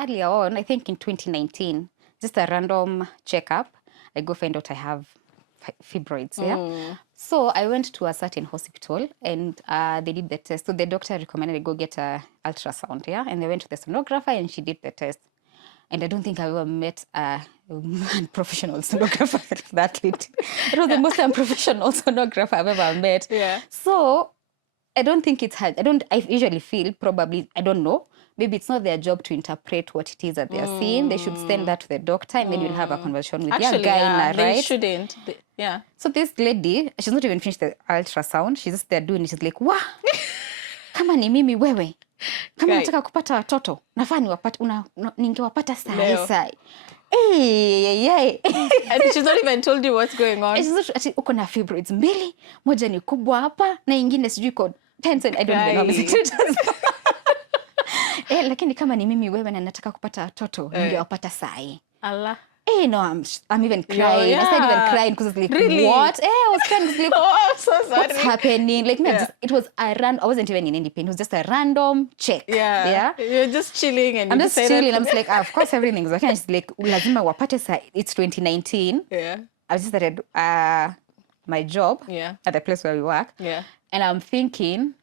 earlier on, I think in 2019, just a random checkup. I go find out I have fibroids. Yeah. So I went to a certain hospital and they did the test. So the doctor recommended I go get a ultrasound. Yeah. And they went to the sonographer and she did the test. And I don't think I've ever met a professional sonographer like that. It was the most unprofessional sonographer I've ever met. Yeah. So I don't think it's hard. I usually feel probably, I don't know, maybe it's not their job to interpret what it is that they're seeing. They should send that to the doctor and then you'll have a conversation with Actually, their gyna, right? they shouldn't. Yeah. So this lady, she's not even finished the ultrasound. She's just there doing it. She's like, wah, kama ni mimi wewe. Kama nataka kupata watoto, nafaa ningewapata saa. Hey. And she's not even told you what's going on. She's not, uko na fibroids mbili, moja ni kubwa hapa, na ingine sijui iko 10 cm. I don't even know how many lakini kama ni mimi wewe na nataka kupata watoto, ningewapata saa. Allah. No, I'm even crying. Yeah. I started even crying because I was like, really? What? I was crying because like, I'm so sorry. What's happening? Like, it was I wasn't even in any pain. It was just a random check. Yeah. You're just chilling and I'm just chilling. I'm just like, of course everything's okay. And she's like, lazima wapate saa. It's 2019. Yeah. I just started my job at the place where we work. Yeah. And I'm thinking,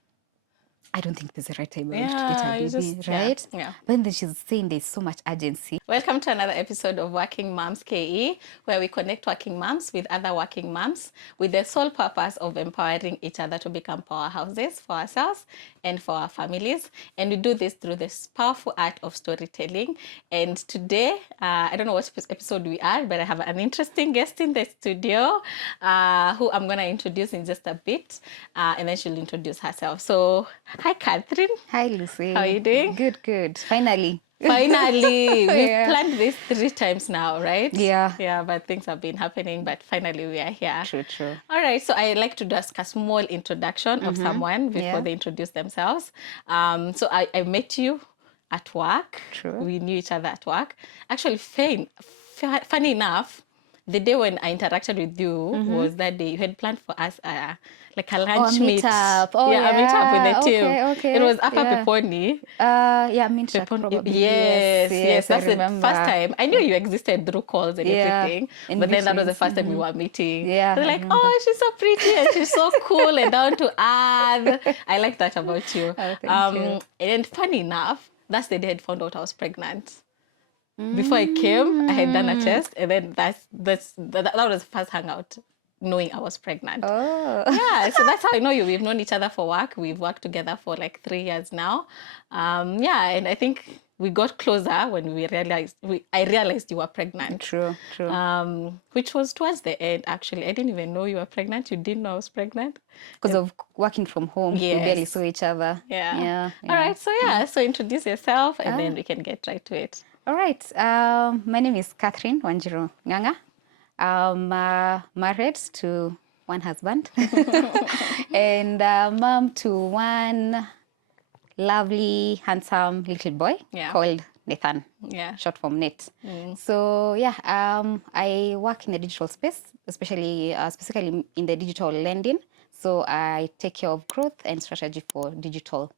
I don't think there's a right time to get a baby, right? Yeah. But then she's saying there's so much urgency. Welcome to another episode of Working Moms KE, where we connect working moms with other working moms with the sole purpose of empowering each other to become powerhouses for ourselves and for our families. And we do this through this powerful art of storytelling. And today, I don't know what episode we are, but I have an interesting guest in the studio who I'm going to introduce in just a bit. And then she'll introduce herself. So, hi, Catherine. Hi, Lucy. How are you doing? Good. Finally. We've planned this 3 times now, right? Yeah, but things have been happening, but finally we are here. True. All right, so I like to do a small introduction of someone before they introduce themselves. So I met you at work. True. We knew each other at work. Actually, funny enough, the day when I interacted with you was that day you had planned for us like a lunch meet. Meetup. A meetup with the team. Okay. It was Upper Peponi. Meetup probably. Yes. That's the remember. first time. I knew you existed through calls and everything. And but then that was the first time we were meeting. Yeah. They're like, oh, she's so pretty and she's so cool and down to earth. I like that about you. Thank you. And funny enough, that's the day I found out I was pregnant. Before I came, I had done a test, and then that was the first hangout, knowing I was pregnant. Oh. Yeah, so that's how I know you. We've known each other for work. We've worked together for like 3 years now. And I think we got closer when I realized you were pregnant. True. Which was towards the end, actually. I didn't even know you were pregnant. You didn't know I was pregnant. Because of working from home, we barely saw each other. Yeah. All right, so introduce yourself, and then we can get right to it. All right. My name is Catherine Wanjiru Nganga. I'm married to one husband and mom to one lovely, handsome little boy called Nathan, short form Nate. So I work in the digital space, especially specifically in the digital lending. So I take care of growth and strategy for digital.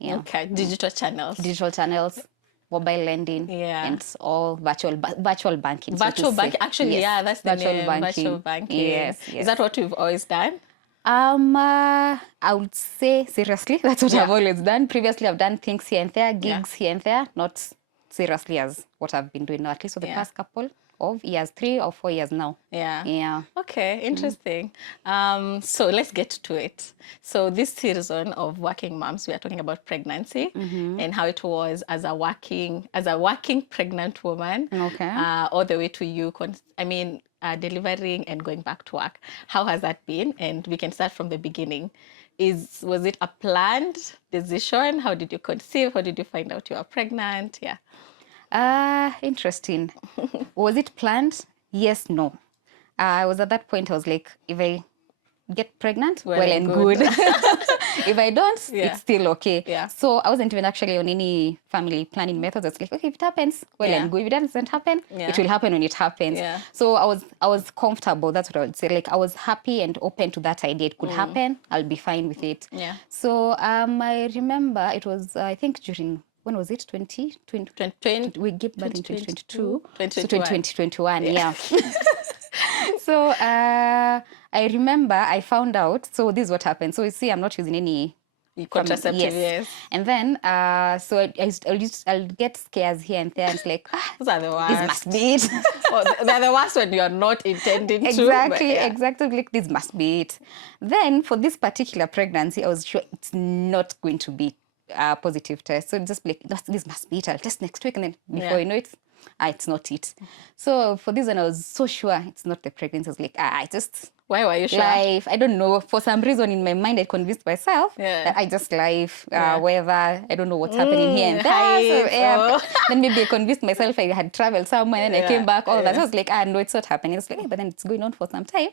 Okay, digital channels. Mobile lending and all virtual banking. Virtual banking, actually, that's the virtual name. banking. Virtual banking. Yes. Is that what you've always done? I would say seriously, that's what I've always done. Previously, I've done things here and there, gigs here and there, not seriously as what I've been doing now, at least for the past couple of years, 3 or 4 years now. Yeah. Okay, interesting. So let's get to it. So this season of Working Moms, we are talking about pregnancy and how it was as a working pregnant woman, all the way to you. Delivering and going back to work. How has that been? And we can start from the beginning. Was it a planned decision? How did you conceive? How did you find out you were pregnant? Interesting. Was it planned? Yes, no. I was at that point, I was like, if I get pregnant, well and good. If I don't, it's still okay. So I wasn't even actually on any family planning methods. It's like, okay, if it happens, well and good. If it doesn't happen, it will happen when it happens. So I was comfortable. That's what I would say. Like I was happy and open to that idea. It could happen. I'll be fine with it. So I remember it was, I think during when was it? 2020? 2020. We gave birth in 2022. 2021. So 2021, yeah. So I remember I found out. So this is what happened. So you see, I'm not using any Contraceptive, yes. And then, so I'll get scares here and there. And it's like, Those are the worst. this must be it. Well, they're the worst when you're not intending to. Exactly. Like, this must be it. Then for this particular pregnancy, I was sure it's not going to be a positive test. So just like, this must be it. I'll test next week. And then before you know it, it's not it. So for this one, I was so sure it's not the pregnancy. I was like, I just... Why were you sure? Life. I don't know. For some reason in my mind, I convinced myself that I just life, wherever. I don't know what's happening here and there. So, then maybe I convinced myself I had traveled somewhere and I came back, all that. So I was like, no, it's not happening. It's like, but then it's going on for some time.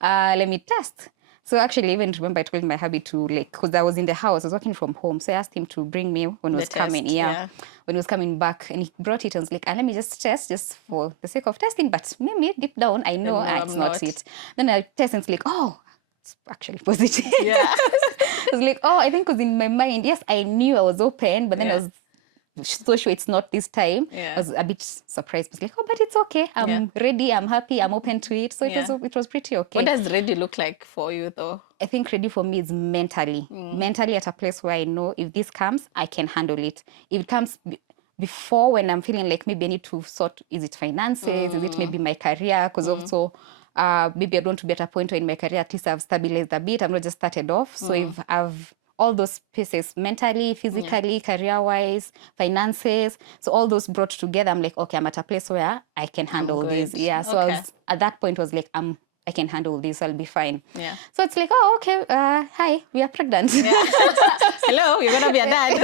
Let me test. So actually, even remember I told my hubby to, like, because I was in the house, I was working from home. So I asked him to bring me when he was coming. When he was coming back, and he brought it and was like, let me just test just for the sake of testing. But maybe deep down, I know it's not it. Then I test and it's like, it's actually positive. I was like, I think because in my mind, yes, I knew I was open, but then I was so sure it's not this time. I was a bit surprised. I was like, but it's okay. I'm ready. I'm happy. I'm open to it. So it was pretty okay. What does ready look like for you, though? I think ready for me is mentally. Mentally at a place where I know if this comes, I can handle it. If it comes before, when I'm feeling like maybe I need to sort, is it finances? Is it maybe my career? Because also maybe I don't want to be at a point where in my career, at least I've stabilized a bit. I'm not just started off. So if I've all those pieces, mentally, physically, career-wise, finances. So all those brought together, I'm like, okay, I'm at a place where I can handle this. So I was, at that point, was like, I can handle this. I'll be fine. So it's like, okay, hi, we are pregnant. Hello, you're gonna be a dad.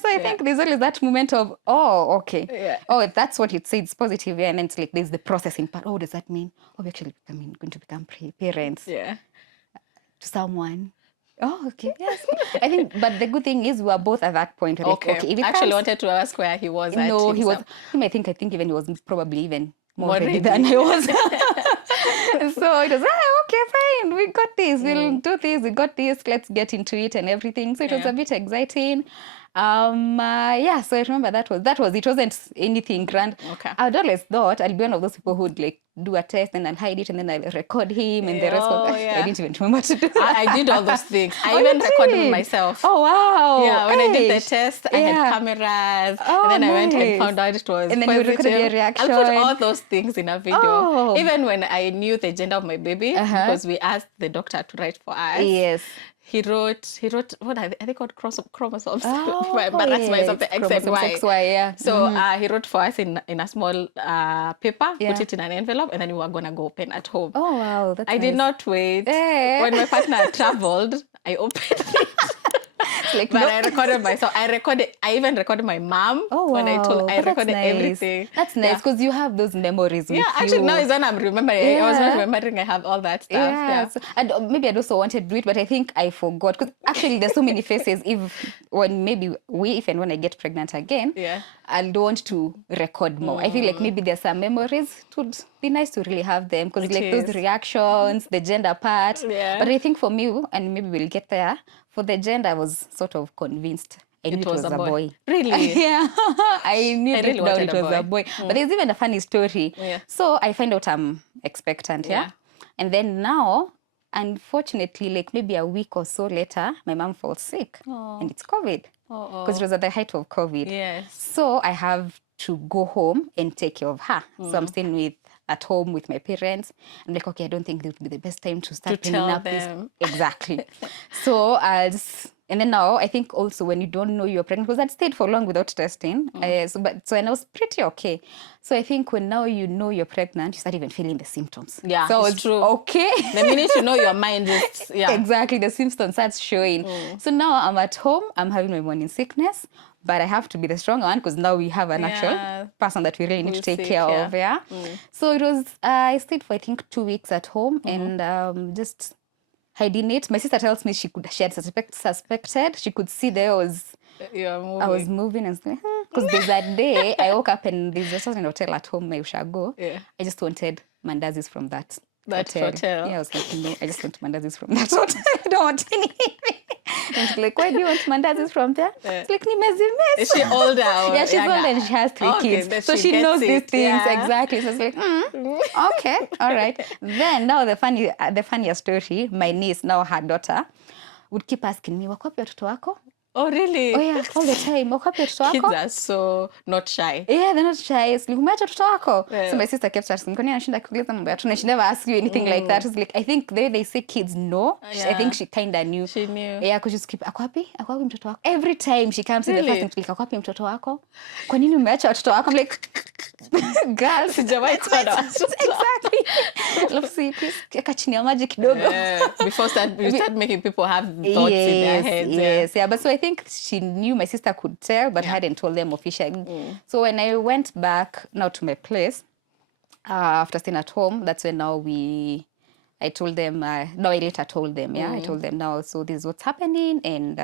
So I think there's always that moment of, okay. That's what it says, it's positive. And then it's like, there's the processing part. What does that mean? We're actually going to become parents. To someone. Okay. Yes. I think, but the good thing is we were both at that point. Like, okay. If it actually wanted to ask where he was at. No, he was. I think even he was probably even more ready than I was. So it was, okay, fine. We got this. We'll do this. We got this. Let's get into it and everything. So it was a bit exciting. So I remember that was it wasn't anything grand. I would always thought I'll be one of those people who'd like do a test and I'll hide it and then I'll record him and the rest of it. I didn't even remember to do that. I did all those things. I even recorded myself. Oh wow. Yeah, when I did the test, I had cameras. And then I went and found out it was and then positive. You recorded your reaction. I put all those things in a video. Even when I knew the gender of my baby, because we asked the doctor to write for us. Yes. He wrote what are they called chromosomes? But that's why it's of the X and Y. XY, So he wrote for us in a small paper, put it in an envelope, and then we were gonna go open at home. Oh wow, that's I did not wait. When my partner traveled, I opened it. Like, but I recorded myself. I even recorded my mom. When I recorded everything. That's nice because you have those memories with you. Actually now is when I'm remembering. I was not remembering I have all that stuff. So, and maybe I also wanted to do it, but I think I forgot because actually there's so many phases. If and when I get pregnant again, I don't want to record more. I feel like maybe there's some memories. It would be nice to really have them because like those reactions, the gender part. But I think for me, and maybe we'll get there, for the gender, I was sort of convinced I knew it was a boy. Really? I knew deep down it was a boy. But there's even a funny story. So I find out I'm expectant, and then now, unfortunately, like maybe a week or so later, my mom falls sick, and it's COVID, because it was at the height of COVID. So I have to go home and take care of her. So I'm staying at home with my parents. I'm like, okay, I don't think this would be the best time to start cleaning up them. Exactly. So and then now I think also when you don't know you're pregnant, because I'd stayed for long without testing. And I was pretty okay. So I think when now you know you're pregnant, you start even feeling the symptoms. Yeah, so it's true. Okay. The minute you know your mind is, Exactly, the symptoms start showing. So now I'm at home, I'm having my morning sickness, but I have to be the stronger one because now we have an actual person that we really need to take care of. So it was, I stayed for I think 2 weeks at home and just hiding it. My sister tells me she had suspected. She could see I was moving and saying, because there's that day I woke up and there's a certain hotel at home I shall go. I just wanted mandazis from that hotel. Yeah, I was like, no, I just want mandazis from that hotel. I don't want anything. And she's like, why do you want mandazis from there? It's like, nimezimiss. Is she older? Or Yeah, she's older and she has 3 kids. So she knows these things. Exactly. So it's like, okay, all right. Then now the funnier story, my niece, now her daughter, would keep asking me, wako wapi watoto wako? Oh, really? Oh, yeah, all the time. Wako wapi watoto wako? Kids are so not shy. Yeah, they're not shy. It's like, umeacha watoto wako? So my sister kept asking, kwani anashinda kuuliza mambo ya watoto? She never asks you anything like that. It's like, I think they say kids know. I think she kind of knew. She knew. Yeah, because she's keep, ako wapi mtoto wako? Every time she comes in the first thing, she's like, ako wapi mtoto wako? Kwa nini umeacha watoto wako? I'm like, girl, sijawahi kuwa na watoto. Exactly. Let's see, please, eka chini ya maji kidogo. Before you start making people have thoughts in their heads. Yes, yeah. But so I think she knew, my sister could tell, but hadn't told them officially. So when I went back now to my place, after staying at home, that's when now I told them, I later told them, I told them now, so this is what's happening, and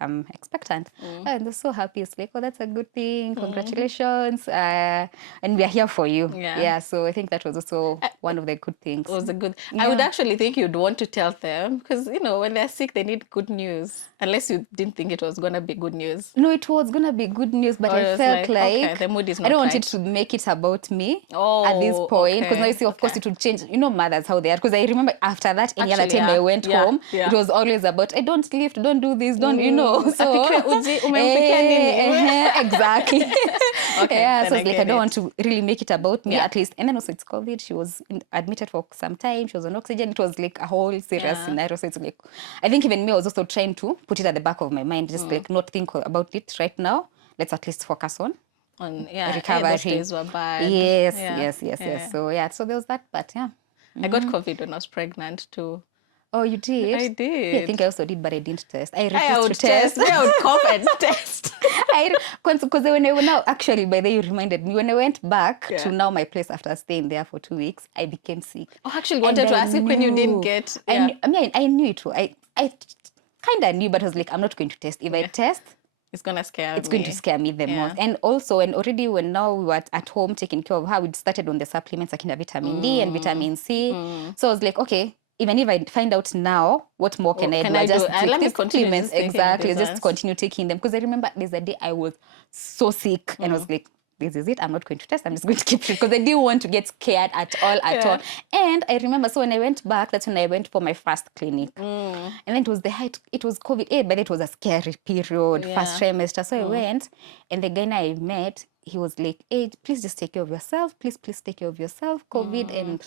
I'm expectant. And they're so happy. It's like, oh, that's a good thing. Congratulations. And we are here for you. Yeah. So I think that was also one of the good things. It was a good. I would actually think you'd want to tell them because, when they're sick, they need good news. Unless you didn't think it was going to be good news. No, it was going to be good news, but I felt like okay, the mood is not I don't want right. it to make it about me at this point. Because now you see, of course, it would change. Mothers, how they are. Because I remember after that, any other time I went home, it was always about, I don't lift, don't do this, don't, So, exactly. Okay, so it's like I don't want to really make it about me at least. And then also it's COVID. She was admitted for some time. She was on oxygen. It was like a whole serious scenario. So it's like, I think even me, I was also trying to put it at the back of my mind, just like not think about it right now. Let's at least focus on recovery. Those days were bad. Yes. So there was that, but I got COVID when I was pregnant too. Oh, you did? I did. Yeah, I think I also did, but I didn't test. I would test. I would cough and test. Because when I went now, actually, by the way, you reminded me, when I went back to now my place after staying there for 2 weeks, I became sick. Oh, actually wanted to ask you when you didn't get... I knew it too. I kind of knew, but I was like, I'm not going to test. If I test... It's going to scare me. It's going to scare me the most. And also, when now we were at home taking care of her, we started on the supplements, like vitamin D and vitamin C. So I was like, okay, even if I find out now, what more can I do? I just take these supplements. Exactly, just continue taking them. Because I remember there's a day I was so sick and I was like, this is it. I'm not going to test. I'm just going to keep it because I didn't want to get scared at all. And I remember, so when I went back, that's when I went for my first clinic. And then it was the height, it was COVID, but it was a scary period, first trimester. So I went, and the guy I met, he was like, hey, please just take care of yourself. Please take care of yourself. COVID and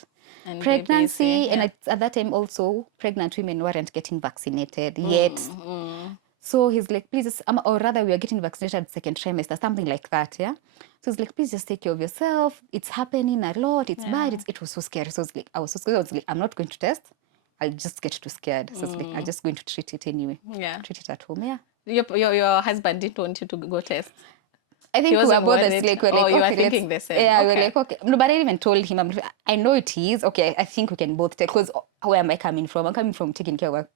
pregnancy. And at that time also, pregnant women weren't getting vaccinated yet. So he's like, please, or rather we are getting vaccinated second trimester, something like that, So he's like, please just take care of yourself. It's happening a lot. It's bad. It was so scary. So I was so scared. I was like, I'm not going to test. I'll just get too scared. So it's like, I'm just going to treat it anyway. Treat it at home, Your husband didn't want you to go test? I think we were both like, you were thinking the same. Yeah, we were like, okay. No, but I even told him, I know it is. Okay, I think we can both take, because where am I coming from? I'm coming from taking care of a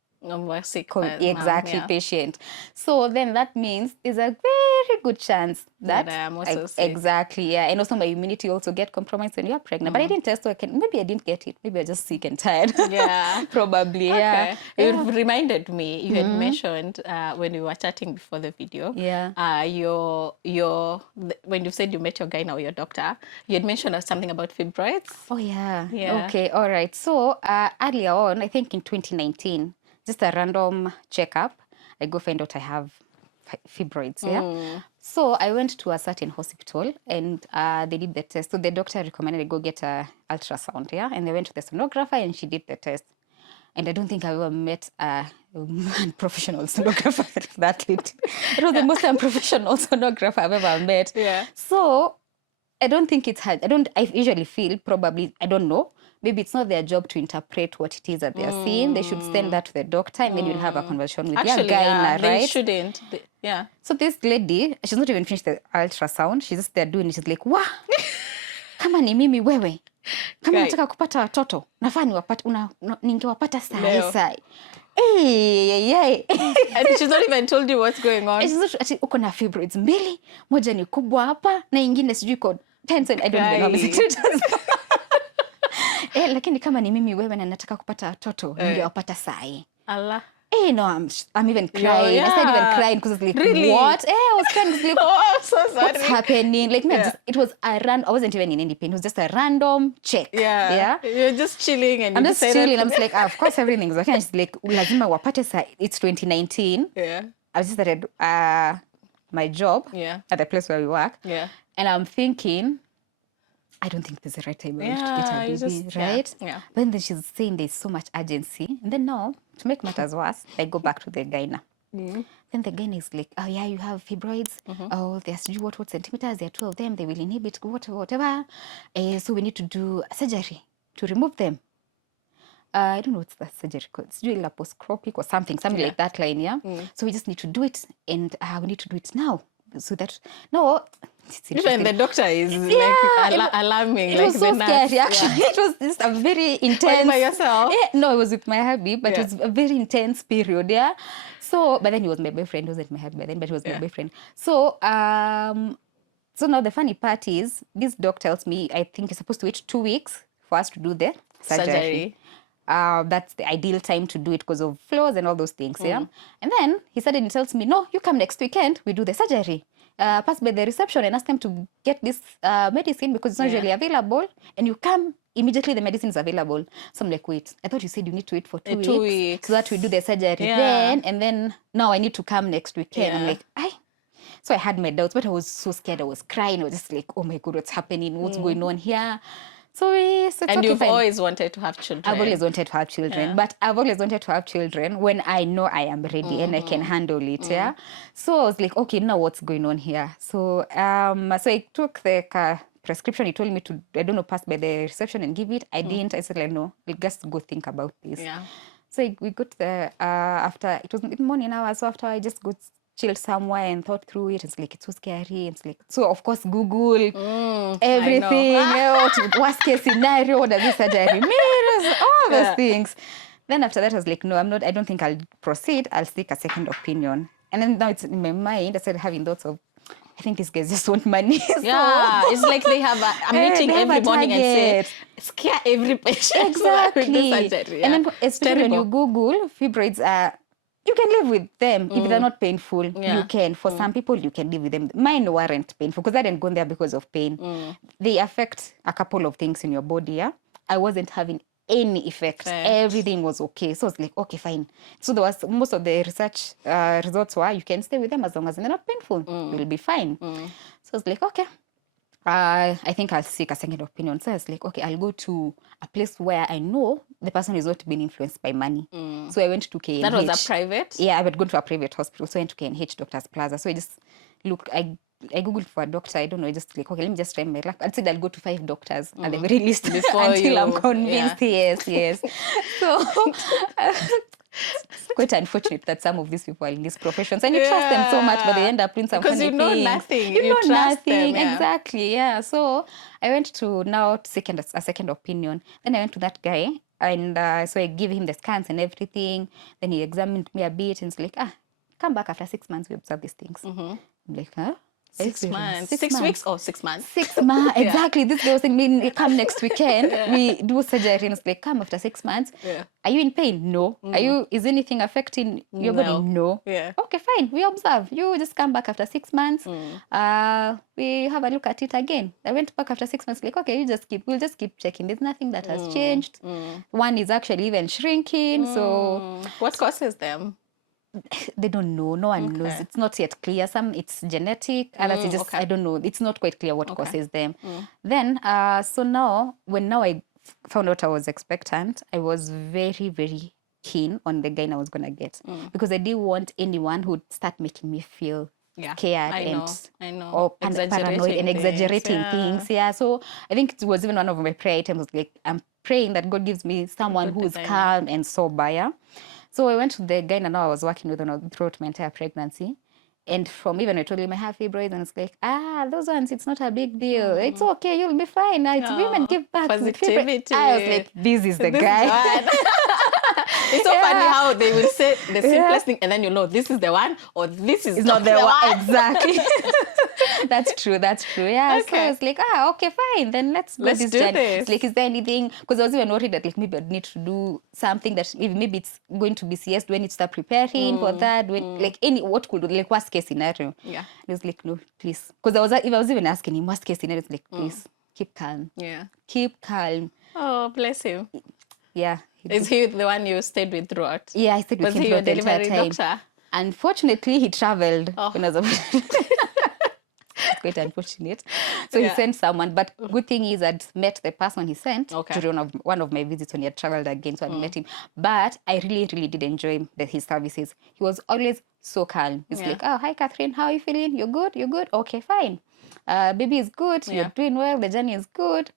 sick patient. So then that means there's a very good chance that I am also sick. Exactly, and also my immunity also get compromised when you're pregnant. But I didn't test, so maybe I didn't get it. Maybe I'm just sick and tired. Probably. Okay. You reminded me. You had mentioned when we were chatting before the video. When you said you met your guy now, your doctor, you had mentioned something about fibroids. Oh yeah. Okay. All right. So earlier on, I think in 2019. Just a random checkup, I go find out I have fibroids. So I went to a certain hospital and they did the test. So the doctor recommended I go get a ultrasound. And they went to the sonographer and she did the test. And I don't think I've ever met a unprofessional sonographer that lady. It was the most unprofessional sonographer I've ever met. So I don't think it's hard. I usually feel probably, I don't know, maybe it's not their job to interpret what it is that they are seeing. They should send that to the doctor and then you'll have a conversation with your guy, right? They shouldn't. So this lady, she's not even finished the ultrasound. She's just there doing it. She's like, wah, kama ni mimi wewe. Kama nataka kupata watoto, nafaa ningewapata saa. And she's not even told you what's going on. She's not, uko na fibroids 2, moja ni kubwa hapa, na ingine sijui iko 10 I don't even know. Lakini kama ni mimi wewe na nataka kupata watoto, ningewapata saa hii. Allah. hey, no, I'm even crying. Yeah. I started even crying because I was like, Really? what? Hey, I was crying. I was like, Oh, I'm so sorry. what's happening? Like, me, it was I wasn't even in any pain. It was just a random check. Yeah. You're just chilling and I'm you just decided chilling. to- I'm just like, of course, everything's okay. And she's like, lazima wapate sa. It's 2019. Yeah. I just started my job at the place where we work. Yeah. And I'm thinking, I don't think this is the right time to get a you baby, just- right? Yeah. But then she's saying there's so much urgency. And then now, to make matters worse, I go back to the gyna. Then the gyna is like, oh yeah, you have fibroids. Oh, there's what centimeters? There are 2 of them. They will inhibit whatever. So we need to do surgery to remove them. I don't know what's that surgery called. It's usually laparoscopic or something like that line, yeah? So we just need to do it, and we need to do it now. So that, no, it's Even the doctor is alarming. it was so scary, actually. It was just a very intense... by yourself? Yeah, no, it was with my hubby, but it was a very intense period, yeah? So, but then he was my boyfriend. He wasn't my hubby by then, but he was my boyfriend. So, so now the funny part is, this doc tells me, I think you're supposed to wait 2 weeks for us to do the surgery. That's the ideal time to do it because of flaws and all those things, yeah? And then he suddenly tells me, no, you come next weekend, we do the surgery. Pass by the reception and ask them to get this medicine because it's not usually available, and you come immediately, the medicine is available. So I'm like, wait, I thought you said you need to wait for 2 weeks so that we do the surgery then, and then now I need to come next weekend. I'm like, so I had my doubts, but I was so scared. I was crying. I was just like, oh my God, what's happening? What's going on here? So and you've always wanted to have children. I've always wanted to have children, but I've always wanted to have children when I know I am ready and I can handle it. Yeah. So I was like, okay, now what's going on here? So so I took the prescription. He told me to, I don't know, pass by the reception and give it. I didn't. I said, like, no, we'll just go think about this. Yeah. So we got there after, it was in the morning hours. So after I just got chilled somewhere and thought through it. It's like, it's so scary. It's like, so of course, Google everything. Worst case scenario, what does this surgery mean? All those things. Then after that, I was like, no, I don't think I'll proceed. I'll seek a second opinion. And then now it's in my mind, I started having thoughts of, I think these guys just want money. Yeah, it's like they have a meeting every morning and say, scare every patient. Exactly. And then especially when you Google fibroids, you can live with them if they're not painful. You can. For some people, you can live with them. Mine weren't painful because I didn't go there because of pain. They affect a couple of things in your body. Yeah, I wasn't having any effect. Everything was okay. So I was like, okay, fine. So there was most of the research results were you can stay with them as long as they're not painful. You'll be fine. So I was like, okay. I think I'll seek a second opinion. So I was like, okay, I'll go to a place where I know the person is not being influenced by money. So I went to KNH. That was a private? Yeah, I would go to a private hospital. So I went to KNH Doctors Plaza. So I just I Googled for a doctor. I don't know. I just like, okay, let me just try my luck. I said I'll go to 5 doctors at the very least until I'm convinced. Yes. So it's quite unfortunate that some of these people are in these professions and you trust them so much, but they end up doing some funny things. Because you know nothing. You know trust nothing. Them, Exactly. Yeah. So I went to seek a second opinion. Then I went to that guy and so I gave him the scans and everything. Then he examined me a bit and he's like, come back after 6 months, we observe these things. I'm like, huh? 6 months. 6 weeks or 6 months? 6 months. Exactly. This girl was saying, come next weekend. We do surgery. And it's like, come after 6 months. Are you in pain? No. Is anything affecting your body? No. Okay, fine. We observe. You just come back after 6 months. We have a look at it again. I went back after 6 months, like, okay, we'll just keep checking. There's nothing that has changed. One is actually even shrinking. So what causes them? They don't know. No one knows. It's not yet clear. Some it's genetic. Others it's just I don't know. It's not quite clear what causes them. Then so now when I found out I was expectant, I was very, very keen on the guy I was gonna get because I didn't want anyone who'd start making me feel scared I know. or paranoid and exaggerating things. Yeah. So I think it was even one of my prayer items. Like I'm praying that God gives me someone who's calm and sober. Yeah. So I went to the guy and now I was working with throughout my entire pregnancy. And from even I told him I have fibroids and it's like, those ones, it's not a big deal. It's okay, you'll be fine. It's women give back positivity. I was like, this is the guy. It's so funny how they will say the simplest thing and then you know this is the one or this is not the one. Exactly. That's true. Yeah. So Okay. I was like, okay, fine. Then let's go Let's this do journey. this. It's like, is there anything? Because I was even worried that like maybe I'd need to do something that maybe it's going to be CS. Do I need to start preparing for that? Like what could like worst case scenario? Yeah. And I was like, no, please. Because I was even asking him worst case scenario. It's like, please keep calm. Yeah. Keep calm. Oh, bless him. Yeah. Is he the one you stayed with throughout? Yeah, I stayed with Was him he your throughout the entire delivery time. doctor? Unfortunately, he traveled when I was It's quite unfortunate. So he sent someone, but good thing is I'd met the person he sent during one of my visits when he had traveled again, so I met him. But I really, really did enjoy his services. He was always so calm. He's like, oh, hi, Catherine, how are you feeling? You're good? You're good? Okay, fine. Baby is good. You're doing well. The journey is good.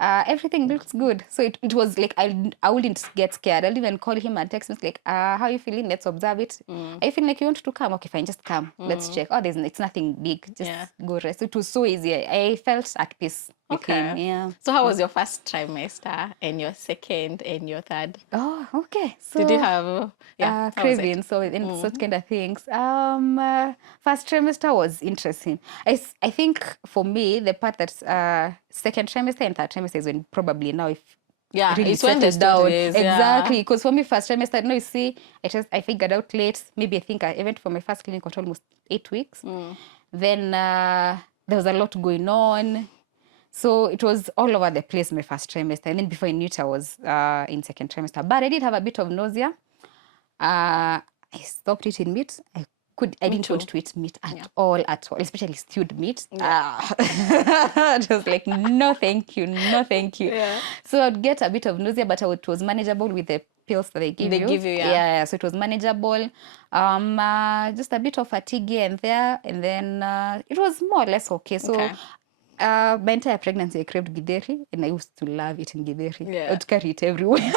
Everything looks good. So it was like I wouldn't get scared. I'll even call him and text him like, how are you feeling? Let's observe it. Are you feeling like you want to come? Okay, fine, just come. Let's check. Oh, it's nothing big. Just go rest. It was so easy. I felt at peace with him. Yeah. So how was your first trimester and your second and your third? Oh, okay. So did you have cravings? So in such kind of things. First trimester was interesting. I think for me the part that second trimester and third trimester is when probably now if really it's when the settled down. is, Exactly. Because for me first trimester, no, you see, I figured out late. Maybe I think I went for my first clinic for almost 8 weeks. Then there was a lot going on. So it was all over the place my first trimester. And then before I knew it, I was in second trimester. But I did have a bit of nausea. I stopped eating meat. I didn't want to eat meat at all, especially stewed meat. I was like, no, thank you. Yeah. So I'd get a bit of nausea, but it was manageable with the pills that they give you. Yeah, so it was manageable. Just a bit of fatigue here and there, and then it was more or less okay. So my entire pregnancy, I craved githeri, and I used to love eating githeri. I would carry it everywhere.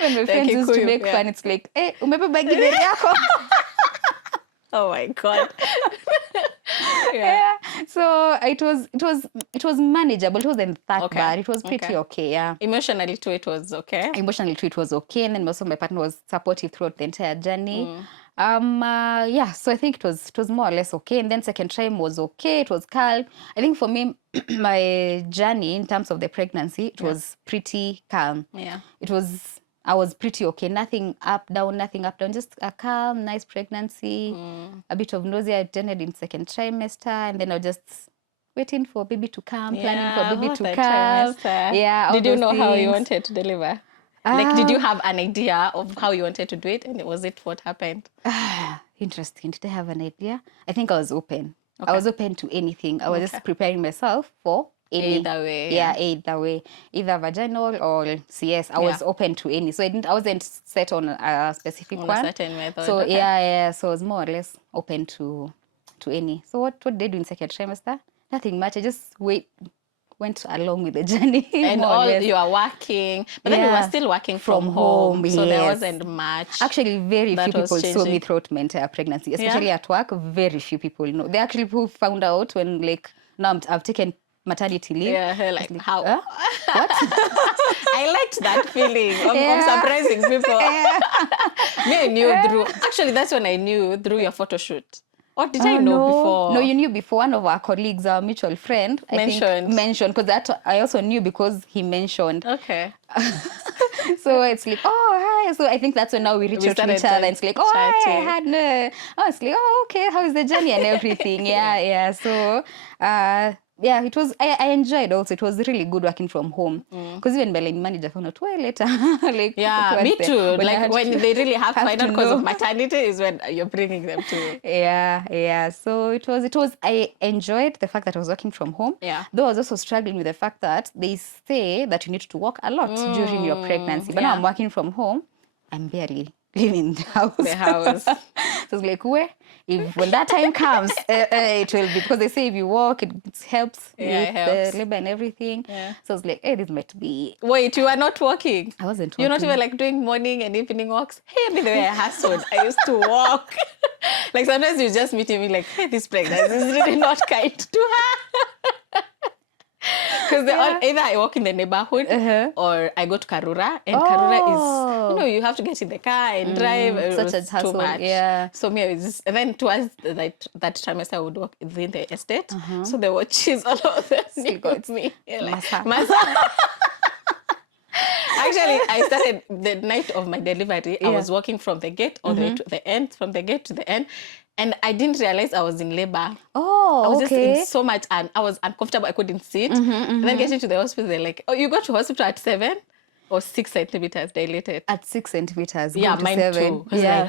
When my friends used to make fun, it's like, hey, umebeba githeri yako? Oh my God. So it was manageable. It wasn't that bad. It was pretty okay. Yeah. Emotionally too, it was okay. And then also my partner was supportive throughout the entire journey. So I think it was more or less okay. And then second time was okay. It was calm. I think for me, my journey in terms of the pregnancy, it was pretty calm. Yeah. I was pretty okay. Nothing up, down. Just a calm, nice pregnancy. A bit of nausea. I attended in second trimester. And then I was just waiting for baby to come, planning for baby to come. Trimester. Yeah. Did you know how you wanted to deliver? Like, did you have an idea of how you wanted to do it? And was it what happened? Interesting. Did I have an idea? I think I was open. I was open to anything. I was just preparing myself for either way. Either way. Either vaginal or CS. I was open to any. So I wasn't set on a specific one. A certain method. So so I was more or less open to any. So what did I do in second trimester? Nothing much. I just went along with the journey. And you are working, but then you were still working from home. So there wasn't much. Actually, very few people saw me throughout my entire pregnancy, especially at work. Very few people know. They actually who found out when now I've taken maternity leave. Yeah, like how? What? I liked that feeling of surprising people. Me, I knew through. Actually, that's when I knew through your photo shoot. Or did I know before? No, you knew before. One of our colleagues, our mutual friend, mentioned. Because that I also knew because he mentioned. Okay. So it's like, oh, hi. So I think that's when now we reach out to each other. And it's like, oh, hi, I had no. Oh, it's like, oh, okay, how is the journey and everything? Yeah. So, it was, I enjoyed also. It was really good working from home. Because even my manager found out way later. Me too. When they really have to find out because of maternity is when you're bringing them to. Yeah. So it was, I enjoyed the fact that I was working from home. Yeah. Though I was also struggling with the fact that they say that you need to walk a lot during your pregnancy. But now I'm working from home. I'm barely leaving the house. So it's like, when that time comes, it will be, because they say if you walk, it helps with the labor and everything. Yeah. So it's like, this might be. Wait, you are not walking? I wasn't walking. You're not even doing morning and evening walks? Hey, by the way, I hustled. I used to walk. Sometimes you just meet me hey, this pregnancy is really not kind to her. Because either I walk in the neighborhood or I go to Karura, and Karura is, you have to get in the car and drive. It such was a hassle, too much. yeah. So me, and then towards that trimester, I would walk within the estate. So there were cheese all over me. Like, Masa. Actually, I started the night of my delivery. I was walking from the gate all the way to the end, from the gate to the end. And I didn't realize I was in labor. Oh, I was just in so much, and I was uncomfortable. I couldn't sit. And then getting to the hospital, they're like, "Oh, you got to hospital at 7 or 6 centimeters dilated." At 6 centimeters. Yeah, going to mine 7. too. I was like,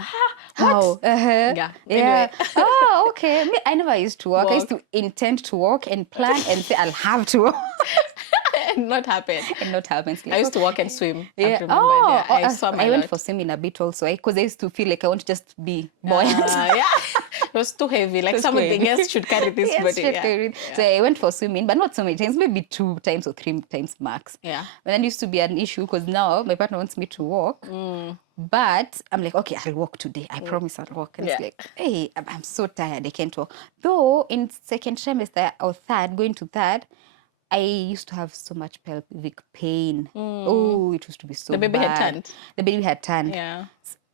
How? what? Yeah. Yeah. Anyway. Oh, okay. I never used to walk. I used to intend to walk and plan and say I'll have to walk. And not happen. And not happen. I used to walk and swim. Yeah. I went for swimming a bit also because I used to feel like I want to just be buoyant. Yeah. It was too heavy. Like something else should carry this body. Yeah. So I went for swimming, but not so many times, maybe 2 times or 3 times max. Yeah. But then it used to be an issue because now my partner wants me to walk. But I'm like, okay, I'll walk today. I promise I'll walk. And it's like, hey, I'm so tired. I can't walk. Though in second trimester or third, going to third, I used to have so much pelvic pain. Oh, it used to be so bad. The baby had turned. The baby had turned. Yeah.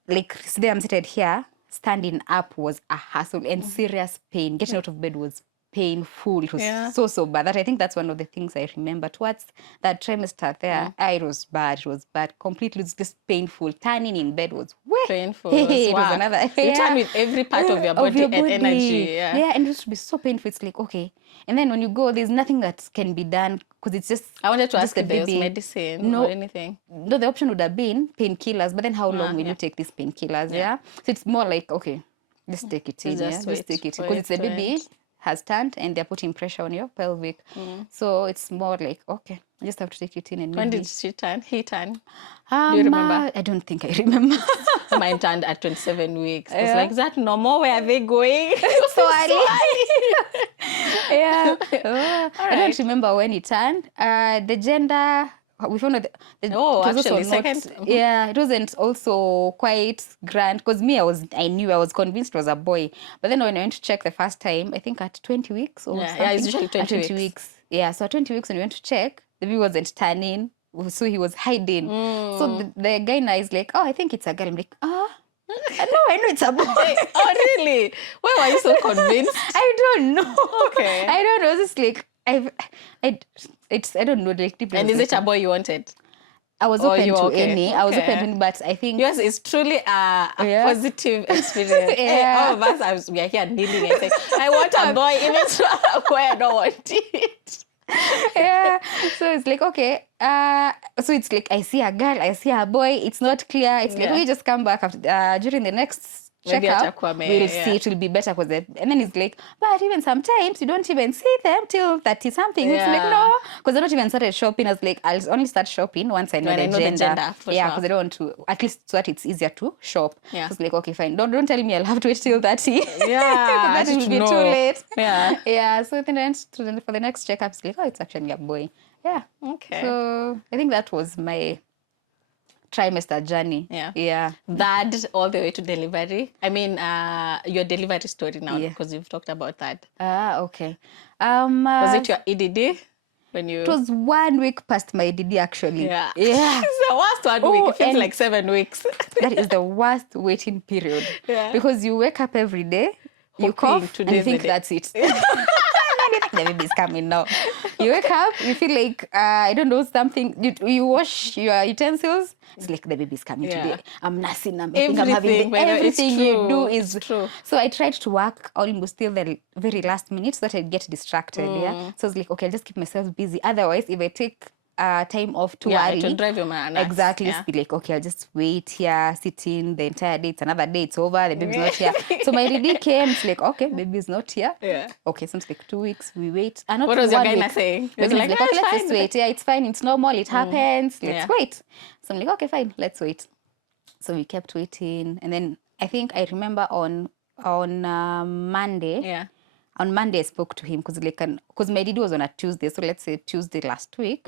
Like, today I'm seated here, standing up was a hassle and serious pain. Getting out of bed was painful. It was so bad. That I think that's one of the things I remember. Towards that trimester there, it was bad. It was bad. Completely, it was just painful. Turning in bed was painful. It was another. You turn with every part of your body and energy. Yeah, and it used to be so painful. It's like, okay. And then when you go, there's nothing that can be done because it's just. I wanted to ask the if there was baby. medicine or anything. No, the option would have been painkillers, but then how long will you take these painkillers? Yeah. So it's more like, okay, just take it in. Just take it because it's the baby has turned and they're putting pressure on your pelvic. So it's more like, okay, I just have to take it in. And when did she turn? He turned? Do you remember? I don't think I remember. Mine turned at 27 weeks. It's like, is that normal? Where are they going? So early. Yeah. I don't remember when it turned. The gender, we found out it was actually, second. Yeah, it wasn't also quite grand because I knew, I was convinced it was a boy. But then when I went to check the first time, I think at 20 weeks or something. Yeah, it's usually 20 weeks. Yeah, so at 20 weeks when we went to check, the baby wasn't turning, so he was hiding. So the guy now is like, oh, I think it's a girl. I'm like, no, I know it's a boy. Oh, really? Why were you so convinced? I don't know. Okay. I don't know. It's just like, I don't know. Like, and is it a boy you wanted? I was open to any. I was open to, but I think yours is truly a positive experience. All of us, we are here kneeling and saying, I want a boy, even if it's a boy, I don't want it. Yeah. So it's like, okay. So it's like, I see a girl, I see a boy. It's not clear. It's like, we just come back after during the next checkup. We'll see. It will be better because and then it's like, but even sometimes you don't even see them till 30 something. It's like, no, because I don't even started shopping. I was like, I'll only start shopping once I know the gender. Because I don't want to, at least so that it's easier to shop. Yeah. So it's like, okay, fine. Don't tell me I'll have to wait till 30. Yeah. That will be too late. Yeah. Yeah. So then for the next checkup, it's like, oh, it's actually a boy. Yeah. Okay. So I think that was my trimester journey. Yeah. That all the way to delivery. I mean, your delivery story now, because you've talked about that. Okay. Was it your EDD? It was 1 week past my EDD, actually. Yeah. It's the worst 1 week. It feels like 7 weeks. That is the worst waiting period. Yeah. Because you wake up every day, you cough, and you think that's it. The baby's coming now. You wake up, you feel like, I don't know, something. You wash your utensils. It's like the baby's coming today. I'm nursing. I think I'm having everything you do is true. So I tried to work almost till the very last minute so that I'd get distracted. Yeah. So I was like, okay, I'll just keep myself busy. Otherwise, if I take time off too early, to drive your man. Exactly. Just be like, okay, I'll just wait here, sit in the entire day. It's another day. It's over. The baby's not here. So my ED came. It's like, okay, baby's not here. Yeah. Okay, so it's like 2 weeks. We wait. What was your guy saying? He was like, okay, let's just wait. Yeah, it's fine. It's normal. It happens. Let's wait. So I'm like, okay, fine. Let's wait. So we kept waiting, and then I think I remember on Monday. Yeah. On Monday, I spoke to him because my ED was on a Tuesday. So let's say Tuesday last week.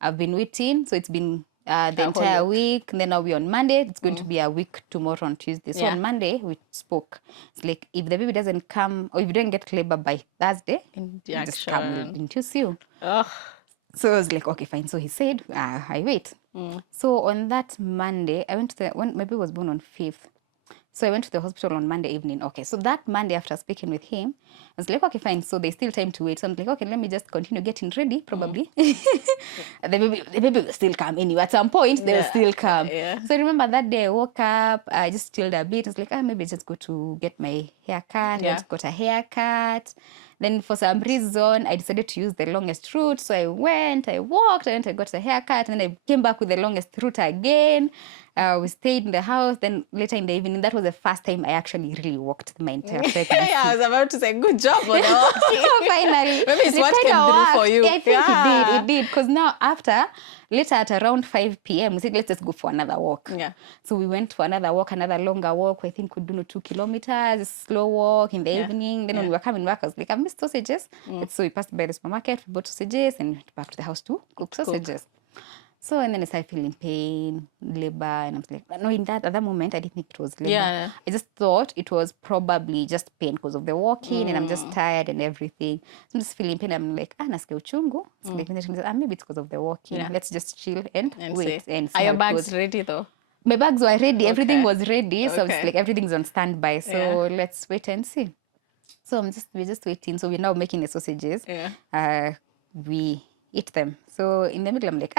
I've been waiting. So it's been the entire week. And then now we're on Monday. It's going to be a week tomorrow on Tuesday. So on Monday, we spoke. It's like, if the baby doesn't come, or if you don't get labor by Thursday, just come, we'll induce you. So I was like, okay, fine. So he said, I wait. So on that Monday, I went to when my baby was born on 5th. So I went to the hospital on Monday evening. Okay, so that Monday after speaking with him, I was like, okay, fine. So there's still time to wait. So I'm like, okay, let me just continue getting ready, probably. The baby will still come anyway. At some point, they will still come. So I remember that day I woke up, I just chilled a bit. I was like, maybe just go to get my hair cut. I got a haircut. Then for some reason, I decided to use the longest route. So I went, I walked, I got a haircut, and then I came back with the longest route again. We stayed in the house. Then later in the evening, that was the first time I actually really walked my entire pregnancy. I was about to say, good job on walking. Finally. Maybe it's what came through for you. Yeah, I think it did. Because now later at around 5 p.m., we said, let's just go for another walk. So we went for another walk, another longer walk. I think we'd do 2 kilometers, slow walk in the evening. Then when we were coming back, I was like, I missed sausages. So we passed by the supermarket, we bought sausages, and went back to the house to cook sausages. So, and then I started feeling pain, labor, and I was like, no, at that moment, I didn't think it was labor. I just thought it was probably just pain because of the walking, and I'm just tired and everything. So I'm just feeling pain. I'm like, nasikia uchungu. So like, maybe it's because of the walking. Let's just chill and wait. And are your bags ready though? My bags were ready. Everything was ready. So I was like, everything's on standby. So let's wait and see. So we're just waiting. So we're now making the sausages. We eat them. So in the middle, I'm like,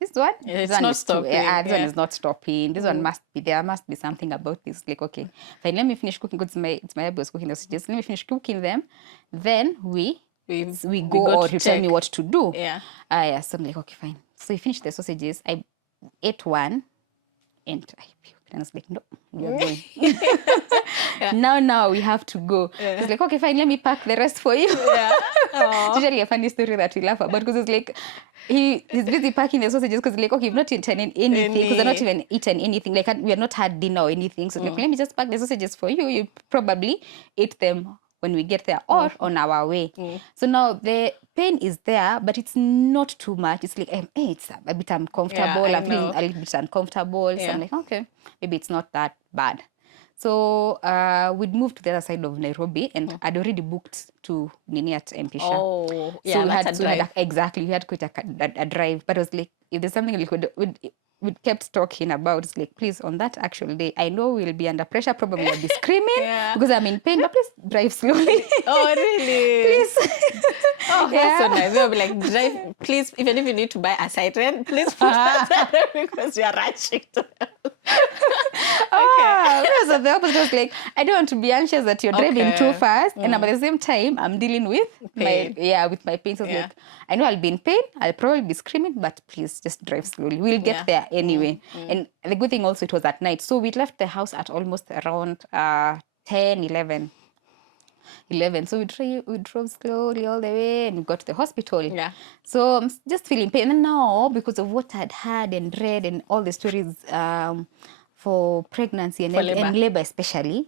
this one, it's not stopping. This one is not stopping. This one there must be something about this. Like, okay, fine, let me finish cooking because it's my husband was cooking the sausages. Let me finish cooking them. Then we go or you tell me what to do. So I'm like, okay, fine. So we finished the sausages. I ate one and I puked. And I was like, no, we are going. Now we have to go. He's like, okay, fine, let me pack the rest for you. It's usually a funny story that we laugh about because it's like, he's busy packing the sausages because like, okay, you've not eaten anything because I've not even eaten anything. Like, we have not had dinner or anything. So like, let me just pack the sausages for you. You probably eat them when we get there or on our way. So now the pain is there, but it's not too much. It's like, it's a bit uncomfortable. I'm feeling a little bit uncomfortable. So I'm like, okay, maybe it's not that bad. So we'd moved to the other side of Nairobi and I'd already booked to Nini at Mpisha. So we had quite a drive. But I was like, if there's something we kept talking about, it's like, please, on that actual day, I know we'll be under pressure, probably I'll be screaming because I'm in pain, but please drive slowly. Oh, really? Please. That's so nice. They'll be like, drive, please, even if you need to buy a siren, please put a siren because you are rushing to So the opposite was like, I don't want to be anxious that you're driving too fast, and at the same time, I'm dealing with pain. my pain. So like, I know I'll be in pain, I'll probably be screaming, but please just drive slowly. We'll get there anyway. And the good thing also, it was at night. So we left the house at almost around 10, 11. So we drove slowly all the way and we got to the hospital. So I'm just feeling pain. And now, because of what I'd had and read and all the stories for pregnancy and labor especially,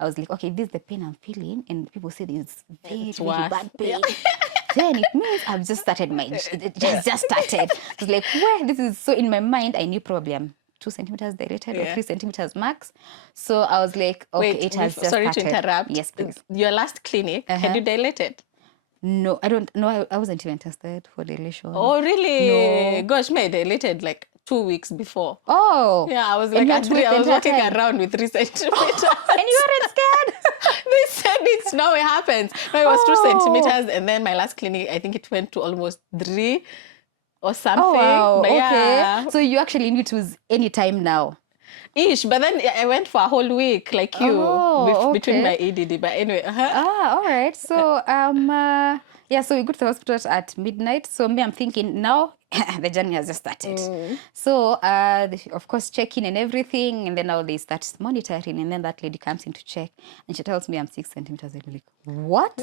I was like, okay, this is the pain I'm feeling. And people say this very bad pain. Then it means I've just started it just started. I was like, well, this is so in my mind, I knew probably I'm 2 centimeters dilated or 3 centimeters max. So I was like, okay, it has just sorry started. to interrupt. Yes, please. Your last clinic, had you dilated? No, I don't. No, I wasn't even tested for dilation. Oh, really? No. Gosh, I dilated like 2 weeks before. Oh. Yeah, I was like, I was walking around with 3 centimeters. And you weren't scared? They said it's now it happens. No, it was 2 centimeters. And then my last clinic, I think it went to almost 3 or something. Oh, wow. But okay. So you actually knew it was any time now? Ish, but then I went for a whole week like you between my EDD. But anyway. All right. So, so we go to the hospital at midnight. So me, I'm thinking now the journey has just started. So, of course, checking and everything. And then now they start monitoring. And then that lady comes in to check. And she tells me I'm 6 centimeters. I'm like, what?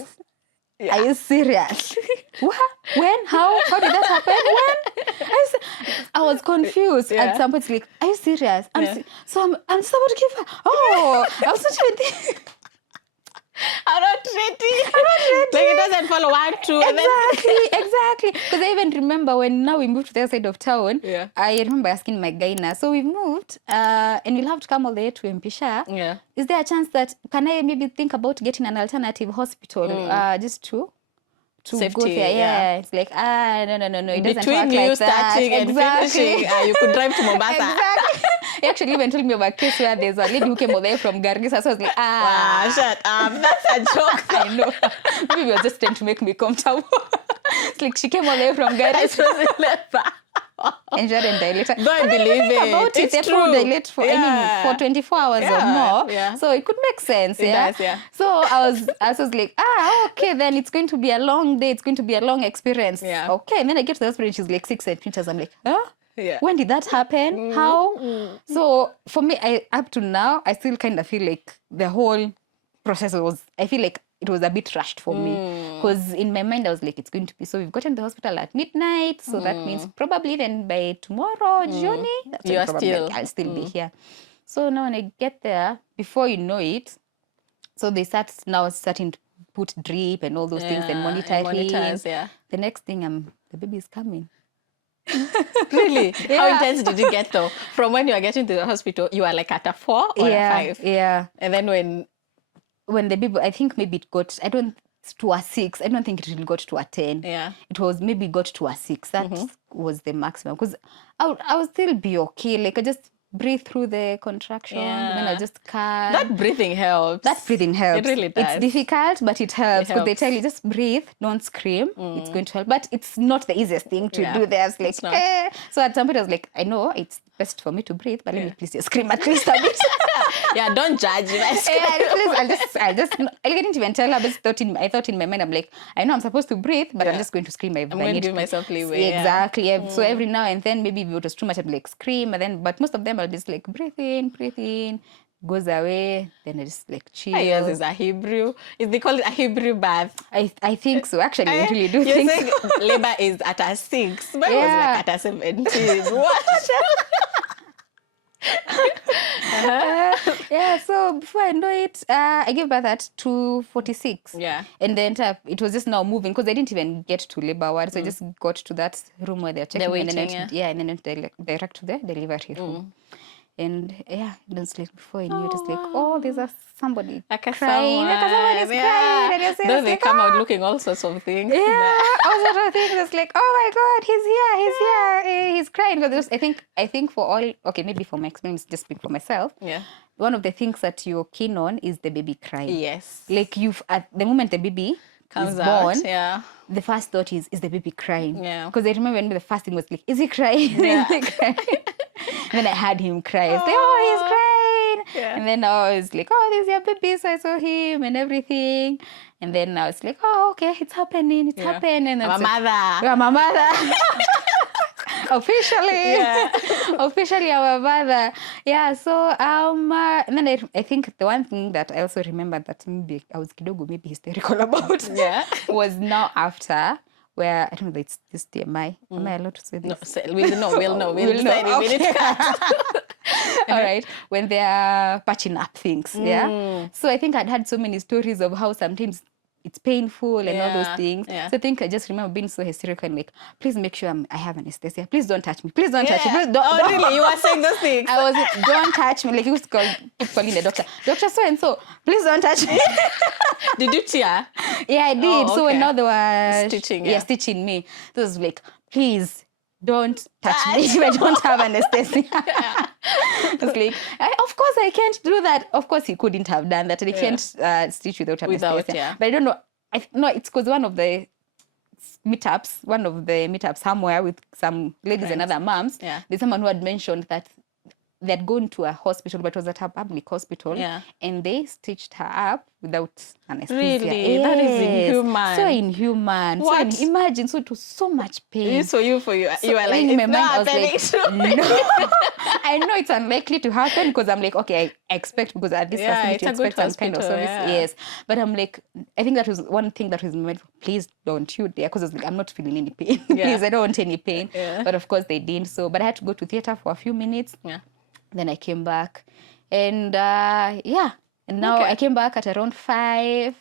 Yeah. Are you serious? What? When? How did that happen? When? I was confused. At some point, like, are you serious? I'm just about to give her. Oh, I was not even thinking. I'm not ready. Like it doesn't follow 1, 2. Exactly. Because I even remember when now we moved to the other side of town, I remember asking my gyna, so we've moved and we'll have to come all the way to Mpisha. Yeah. Is there a chance that, can I maybe think about getting an alternative hospital just to Safety, go there? Yeah. It's like, no. It doesn't Between work you like that. starting and finishing, you could drive to Mombasa. Exactly. He actually even told me about a case where there's a lady who came over there from Garissa. So I was like, Wow, shut up. That's a joke. I know. Maybe he was just trying to make me comfortable. It's like she came all the way from Garissa. And she hadn't dilated. Don't believe it. About it's they true. Dilate for, for 24 hours or more. Yeah. So it could make sense. It does, yeah. So I was like, okay, then it's going to be a long day. It's going to be a long experience. Yeah. Okay. And then I get to the hospital and she's like 6 centimeters. I'm like, huh? Yeah. When did that happen? How? So for me, up to now, I still kind of feel like the whole process I feel like it was a bit rushed for me. Because in my mind, I was like, it's going to be, so we've gotten to the hospital at midnight. So that means probably then by tomorrow, Johnny, I'll still be here. So now when I get there, before you know it, so they starting to put drip and all those things and monitoring. Monitors, The next thing, the baby is coming. Really? How intense did you get though? From when you were getting to the hospital, you were like at a 4 or a 5? Yeah. And then when the baby, I think maybe it got, to a 6. I don't think it really got to a 10. Yeah. It was maybe got to a 6. That was the maximum. Because I would still be okay. Like I just breathe through the contraction. Then I just calm. That breathing helps. It really does. It's difficult, but it helps. Because they tell you just breathe, don't scream. It's going to help. But it's not the easiest thing to do. There's like, So at some point I was like, I know it's best for me to breathe, but let me please just scream at least a bit. Don't judge me. I didn't even tell her. I thought in my mind, I'm like, I know I'm supposed to breathe, but I'm just going to scream. I'm going to give myself leeway. Exactly. So every now and then, maybe if it was too much, I'd be like scream, but most of them I'll just like breathe in, goes away, then I just like chill. Yours is a Hebrew. They call it a Hebrew bath. I think so. Actually, I really do You're think saying so. labor is at a 6. Mine was like at a 17. What? So before I know it, I gave birth at 2:46. Yeah. And then it was just now moving because I didn't even get to labor ward. So I just got to that room where they're checking. Waiting, and then went direct to the delivery room. And it was like before I knew it, it's like, there's somebody like a crying. Someone. Crying. And then they come out looking all sorts of things. All sorts of things. It's like, oh my God, he's here. He's crying. Because I think for all, okay, maybe for my experience, just speak for myself. Yeah. One of the things that you're keen on is the baby crying. Yes. Like at the moment the baby comes is out, born, the first thought is the baby crying? Yeah. Because I remember when the first thing was like, is he crying? Yeah. Is he crying? And then I heard him cry. I was like, he's crying. Yeah. And then I was like, there's your baby. So I saw him and everything. And then I was like, okay, it's happening. It's happening. And I'm a mother. I'm a mother. Officially our mother. So and then I think the one thing that I also remember that maybe I was maybe hysterical about was now after, where I don't know, it's this TMI. Am I allowed to say this? No, we'll know. We'll know. Okay. All right. When they are patching up things. So I think I'd had so many stories of how sometimes it's painful and all those things. So I think I just remember being so hysterical and like, please make sure I have anesthesia. Please don't touch me. Please don't touch me. Please don't. Really? You were saying those things? I was like, don't touch me. Like, you used to keep calling the doctor. Doctor so-and-so, please don't touch me. Did you tear? Yeah, I did. So when now they were stitching me, it was like, please don't touch me if I don't have anesthesia. It's like, of course I can't do that. Of course he couldn't have done that. And he can't stitch without anesthesia. But I don't know. It's because one of the meetups somewhere with some ladies and other moms, there's someone who had mentioned that they'd gone to a hospital, but it was at a public hospital, and they stitched her up without anesthesia. Really? That is inhuman. So inhuman. What? So imagine, so it was so much pain. It's for you. So you were like, in my it's mind, not I was happening. like, no. I know it's unlikely to happen because I'm like, okay, I expect, because at this facility you expect some kind of service. Yes. But I'm like, I think that was one thing that was meant, please don't you dare, because I was like, I'm not feeling any pain. Please, I don't want any pain. But of course they didn't. So, but I had to go to theater for a few minutes. Then I came back and and now I came back at around 5.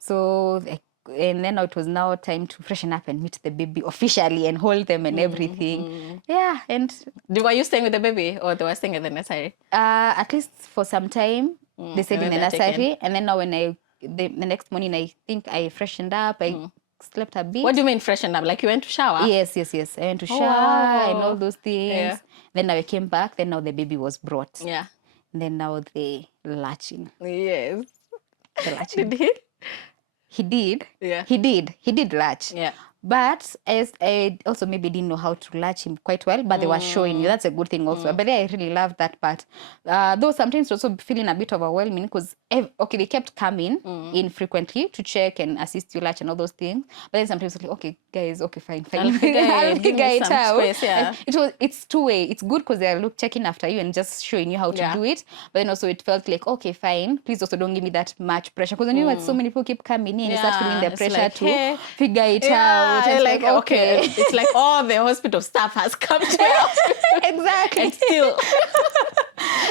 So I and then it was now time to freshen up and meet the baby officially and hold them and everything. Yeah, and Were you staying with the baby or they were staying at the nursery? at least for some time, they stayed in and the then they're nursery. And then now when the next morning, I think I freshened up, I slept a bit. What do you mean freshen up? Like you went to shower? Yes. I went to shower and all those things. Yeah. Then now I came back, then now the baby was brought. Yeah. And then now the latching. Yes. The latching. Did he? He did. Yeah. He did latch. Yeah. But as I also maybe didn't know how to latch him quite well, but they were showing you. That's a good thing also. But I really loved that part. Though sometimes also feeling a bit overwhelming because, they kept coming in frequently to check and assist you latch and all those things. But then sometimes like, okay, guys, okay, fine. I'll figure it out. Space, yeah. It's two-way. It's good because they're checking after you and just showing you how to do it. But then also it felt like, okay, fine. Please also don't give me that much pressure. Because when you know so many people keep coming in, you start feeling the pressure like, to figure it out. It's like, okay. It's like all the hospital staff has come to help. Exactly. And still.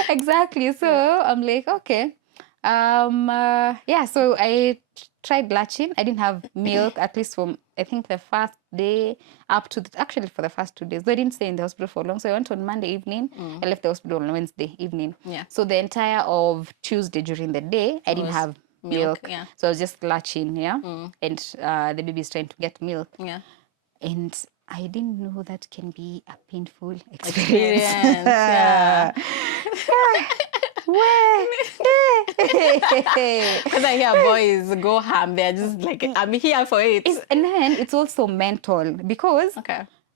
Exactly. So I'm like, okay. So I tried latching. I didn't have milk, at least from, I think, the first day up to, actually for the first 2 days. So I didn't stay in the hospital for long. So I went on Monday evening. I left the hospital on Wednesday evening. Yeah. So the entire of Tuesday during the day, I didn't have milk. Yeah. So I was just latching, and the baby is trying to get milk. Yeah. And I didn't know that can be a painful experience. Yeah. Because I hear boys go ham, they're just like, I'm here for it. And then it's also mental because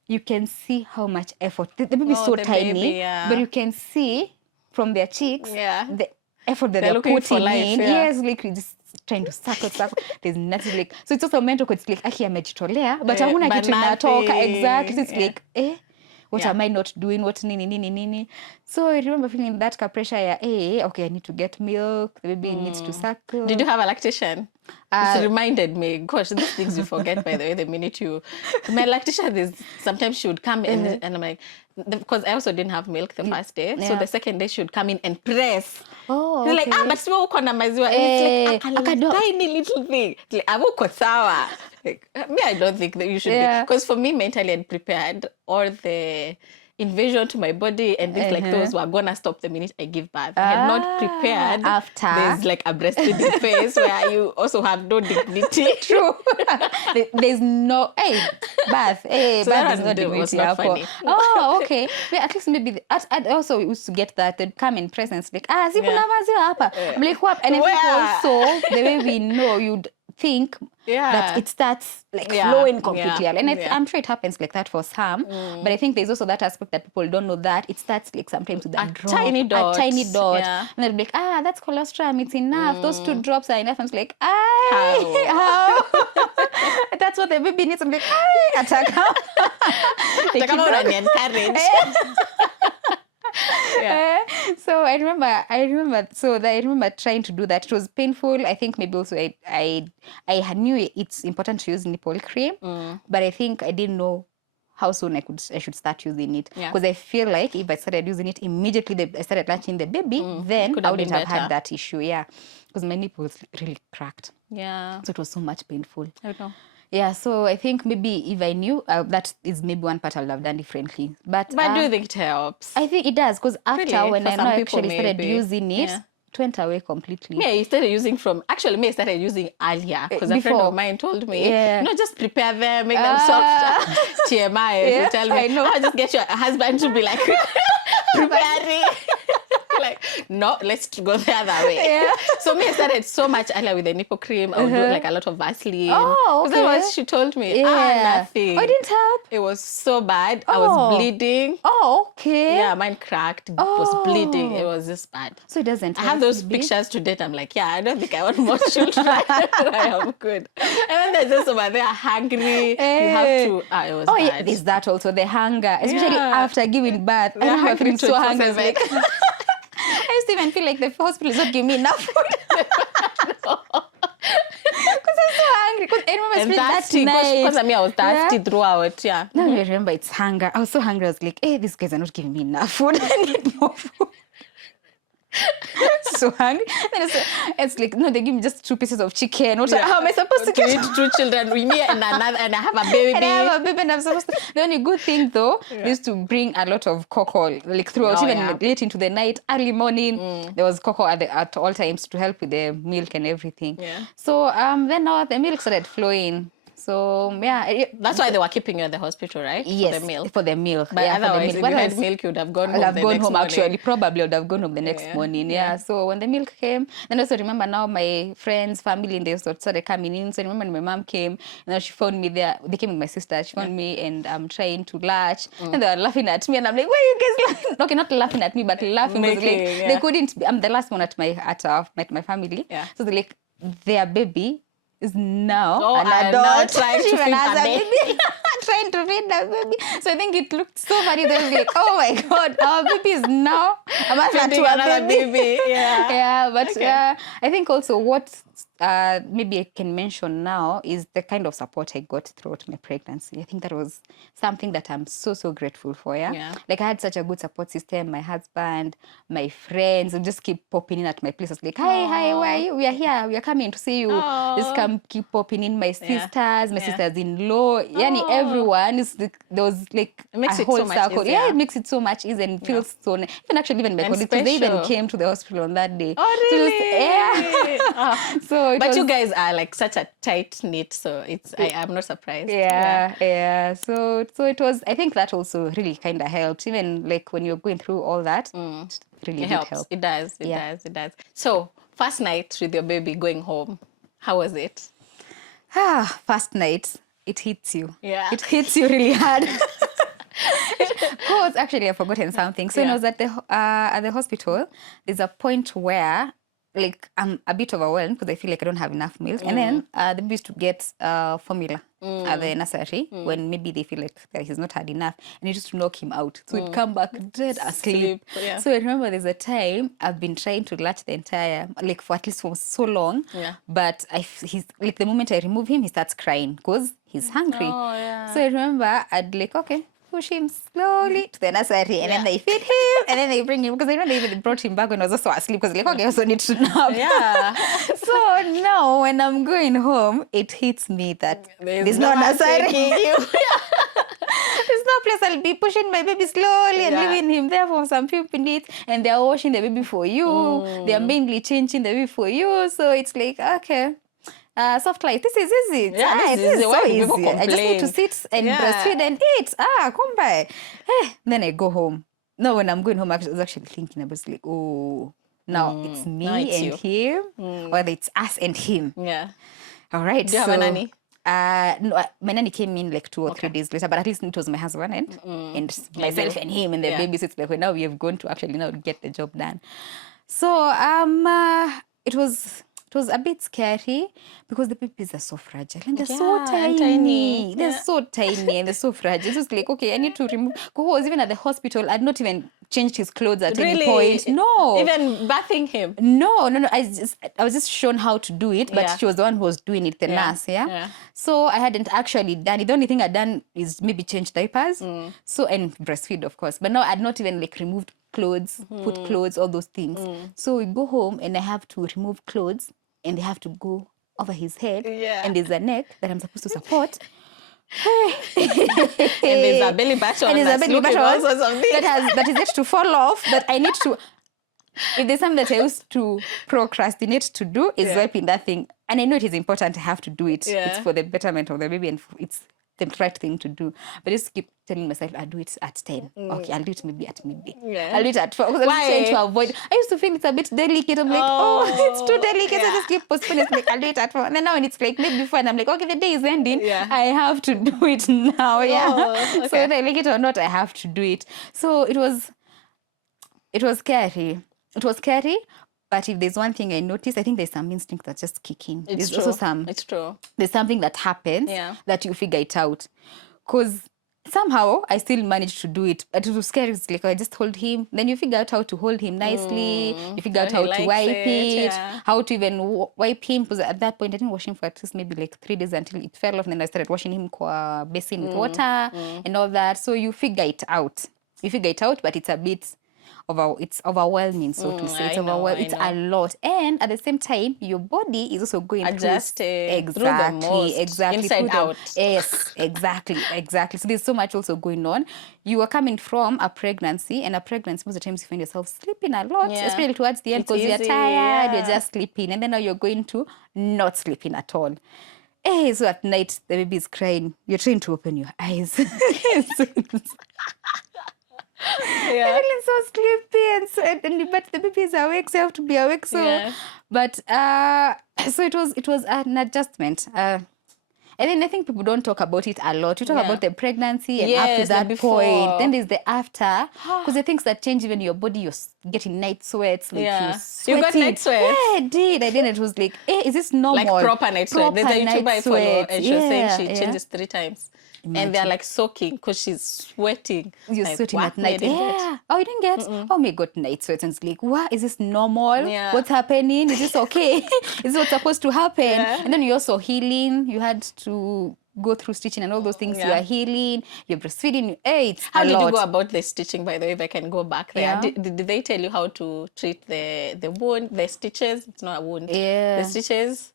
you can see how much effort. The baby is so tiny, but you can see from their cheeks the effort that they're putting in. Yes, like just trying to suckle. There's nothing like, so it's also mental because it's like, aki amejitolea, but hakuna kitu inatoka. Exactly. It's like, what am I not doing? What nini. So I remember feeling that pressure, okay, I need to get milk. The baby needs to suckle. Did you have a lactation? It reminded me, gosh, these things you forget, by the way, the minute my lactation, sometimes she would come in and I'm like, because I also didn't have milk the first day. So the second day she would come in and press. Oh, they're like, but sio uko na maziwa. And it's like a tiny little thing. Like, avuko sawa. Like, me, I don't think that you should be. Because for me, mentally, I'd prepared all the invasion to my body and things like those were gonna stop the minute I give birth. I had not prepared. After there's like a breastfeeding phase where you also have no dignity. True. There's no birth. So birth is not dignity. Was not funny. Oh, okay. Yeah, at least maybe I also used to get that they'd come in presence like sikuna maziwa hapa. I'm like what? And I think also the way we know you'd think that it starts like flowing completely. And I'm sure it happens like that for some, but I think there's also that aspect that people don't know that it starts like sometimes with a drop, tiny dot. And they'll be like, that's colostrum, it's enough. Those 2 drops are enough. I'm like, how? That's what the baby needs. I'm like, ataka. So I remember trying to do that. It was painful. I think maybe also I knew it's important to use nipple cream, but I think I didn't know how soon I should start using it. Because I feel like if I started using it immediately, I started latching the baby, then I wouldn't have had that issue. Yeah, because my nipples really cracked. Yeah, so it was so much painful. I know. Yeah, so I think maybe if I knew, that is maybe one part I would have done differently. But do you think it helps? I think it does, because after Really? when For I some people, actually started maybe. using it, it went away completely. Yeah, I started using I started using earlier because a friend of mine told me, just prepare them, make them soft. TMI, you tell me. I know. Just get your husband to be like, preparing. Like, no, let's go the other way. Yeah. So I started so much earlier with the nipple cream. I would do like a lot of Vaseline. Oh, okay. That's what she told me. Nothing. Oh, it didn't help? It was so bad. I was bleeding. Oh, okay. Yeah, mine cracked. It was bleeding. It was just bad. So it doesn't help. I have those pictures to date. I'm like, I don't think I want more children. I am good. And then there's just over there hungry. You have to. It was bad. Yeah, there's that also, the hunger, especially after giving birth. I remember feeling so hungry. Like, I used to even feel like the hospital is not giving me enough food. Because I'm so hungry. Because I remember that night. Because I was thirsty throughout. Yeah. Now I remember it's hunger. I was so hungry. I was like, these guys are not giving me enough food. I need more food. So hungry. Then it's like, no, they give me just 2 pieces of chicken. How am I supposed to eat 2 children with me and another, and I have a baby? And I have a baby, and I'm supposed to. The only good thing though, they used to bring a lot of cocoa, like throughout, even late into the night, early morning. There was cocoa at all times to help with the milk and everything. Yeah. So then now the milk started flowing. So yeah, that's why they were keeping you at the hospital, right? Yes, for the milk. For the milk. But otherwise, if you had milk, you would have gone home. I'd have gone home actually. Probably would have gone home the next morning. Yeah. So when the milk came, then also remember now my friends, family, and they started coming in. So I remember when my mom came, and she found me there. They came with my sister. She found me, and I'm trying to latch, and they were laughing at me, and I'm like, "Why are you guys laughing?" Okay, not laughing at me, but laughing because they couldn't. I'm the last one at my family. Yeah. So they're like, their baby is now an adult. Now trying to feed a baby. Trying to feed the baby. So I think it looked so funny. They were like, oh my God, our baby is now a mother to another baby. Yeah. Yeah, but I think also what maybe I can mention now is the kind of support I got throughout my pregnancy. I think that was something that I'm so grateful for. Yeah. Like I had such a good support system. My husband, my friends would just keep popping in at my place. I was like, hi, where are you? We are here. We are coming to see you. Just come keep popping in. My sisters, my sisters-in-law, everyone is there was like it makes a it whole so much circle. easier. Yeah, it makes it so much easier and feels so nice. Even my colleagues, they even came to the hospital on that day. Oh, really? So but you guys are like such a tight knit, so I'm not surprised. Yeah. So it was. I think that also really kind of helped. Even like when you're going through all that, it really did help. It does. It does. So first night with your baby going home, how was it? First night, it hits you. Yeah. It hits you really hard. Because actually I've forgotten something. So when I was at the hospital, there's a point where like I'm a bit overwhelmed because I feel like I don't have enough milk. And then the baby used to get formula at the nursery when maybe they feel like he's not had enough, and it used to knock him out. So he'd come back dead asleep. Yeah. So I remember there's a time I've been trying to latch the entire, like for at least for so long. Yeah. But he's like the moment I remove him, he starts crying because he's hungry. Oh, yeah. So I remember I'd like, okay, push him slowly to the nursery, and then they feed him, and then they bring him, because I know they even brought him back when I was also asleep, because like, okay, I also need to nap. Yeah. So now when I'm going home, it hits me that there's no nursery. There's no place. I'll be pushing my baby slowly and leaving him there for some few minutes, and they're washing the baby for you. They're mainly changing the baby for you. So it's like, okay. Soft life. This is easy. Yeah, this is so easy. Complain. I just need to sit and breastfeed and eat. Come by. Then I go home. No, when I'm going home, I was actually thinking, I was like, oh, now it's me and him, or it's us and him. Yeah. All right. Do you have a nanny? No, my nanny came in like 2 or 3 days later, but at least it was my husband and myself and him and the baby. So it's like, well, now we have gone to actually now get the job done. So it was a bit scary because the babies are so fragile and they're so tiny. They're so tiny and they're so fragile. It's just like, okay, I need to remove. Because even at the hospital, I'd not even changed his clothes at any point. No. Even bathing him? No. I was just shown how to do it, but she was the one who was doing it, the nurse, So I hadn't actually done it. The only thing I'd done is maybe change diapers. So, and breastfeed, of course. But now I'd not even like removed clothes, put clothes, all those things. So we go home and I have to remove clothes, and they have to go over his head, and there's a neck that I'm supposed to support. And there's a belly button. And there's a belly button that is yet to fall off. That I need to. If there's something that I used to procrastinate to do, is wiping that thing. And I know it is important. I have to do it. It's for the betterment of the baby, and it's the right thing to do. But I just keep telling myself, I'll do it at 10. Okay, I'll do it maybe at midday. I'll do it at 12. Because I'm trying to avoid. I used to feel it's a bit delicate. I'm like, it's too delicate. I just keep postponing. It's like, I'll do it at 12. And then now when it's like maybe before, and I'm like, okay, the day is ending. I have to do it now. So whether I like it or not, I have to do it. So it was scary. It was scary. But if there's one thing I noticed, I think there's some instinct that's just kicking. It's true. There's something that happens that you figure it out. Because somehow I still managed to do it. But it was scary. It's like I just hold him. Then you figure out how to hold him nicely. You figure out how to wipe it. How to even wipe him. Because at that point, I didn't wash him for at least maybe like 3 days until it fell off. And then I started washing him basin with water and all that. So you figure it out. But it's a bit it's overwhelming, so to say. I know. It's a lot, and at the same time, your body is also going Adjusting through through the most, exactly inside through the out. yes, exactly. So there's so much also going on. You are coming from a pregnancy, and a pregnancy most of the times you find yourself sleeping a lot, Yeah. especially towards the end, It's because you're easy, tired, you're yeah. just sleeping, and then now you're going to not sleeping at all. Hey, so at night the baby is crying. You're trying to open your eyes. Yeah. Feeling so sleepy but the baby is awake, so you have to be awake. So, Yeah. but so it was an adjustment. And then I think people don't talk about it a lot. You talk Yeah. about the pregnancy and up to Yes, the that before. point. Then there's the after. Because the things that change even your body, you're getting night sweats. Like Yeah. you're You sweating. got night sweats? Yeah, I did. It was like, hey, is this normal? Like proper night sweat. There's a YouTuber I follow, and she was saying she changes 3 times. And they're like soaking because she's sweating. You're like, sweating what? at night. I didn't get. Yeah. Oh, you didn't get? Oh, me got night sweats. And it's like, what? Is this normal? Yeah. What's happening? Is this okay? Is this what's supposed to happen? Yeah. And then you're also healing. You had to go through stitching and all those things. You Yeah. are healing. You're breastfeeding. Hey, it's How a did lot. you go about the stitching, by the way, if I can go back there? Yeah. Did they tell you how to treat the wound, the stitches? It's not a wound. Yeah. The stitches?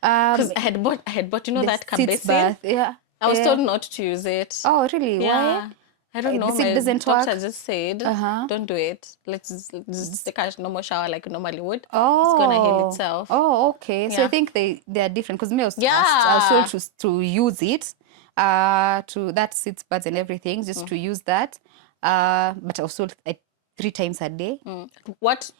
Because I had bought, you know, that sitz cabesin? bath. Yeah. I was Yeah. told not to use it. Oh, really? Yeah. Why? I don't know. The sit My doesn't doctor work? just said, don't do it. Let's just take a normal shower like you normally would. Oh. It's going to heal itself. Oh, okay. So I Yeah. think they are different because me, I was Yeah. told to use it, to that sits pads and everything, just to use that. But I was told 3 times a day. What?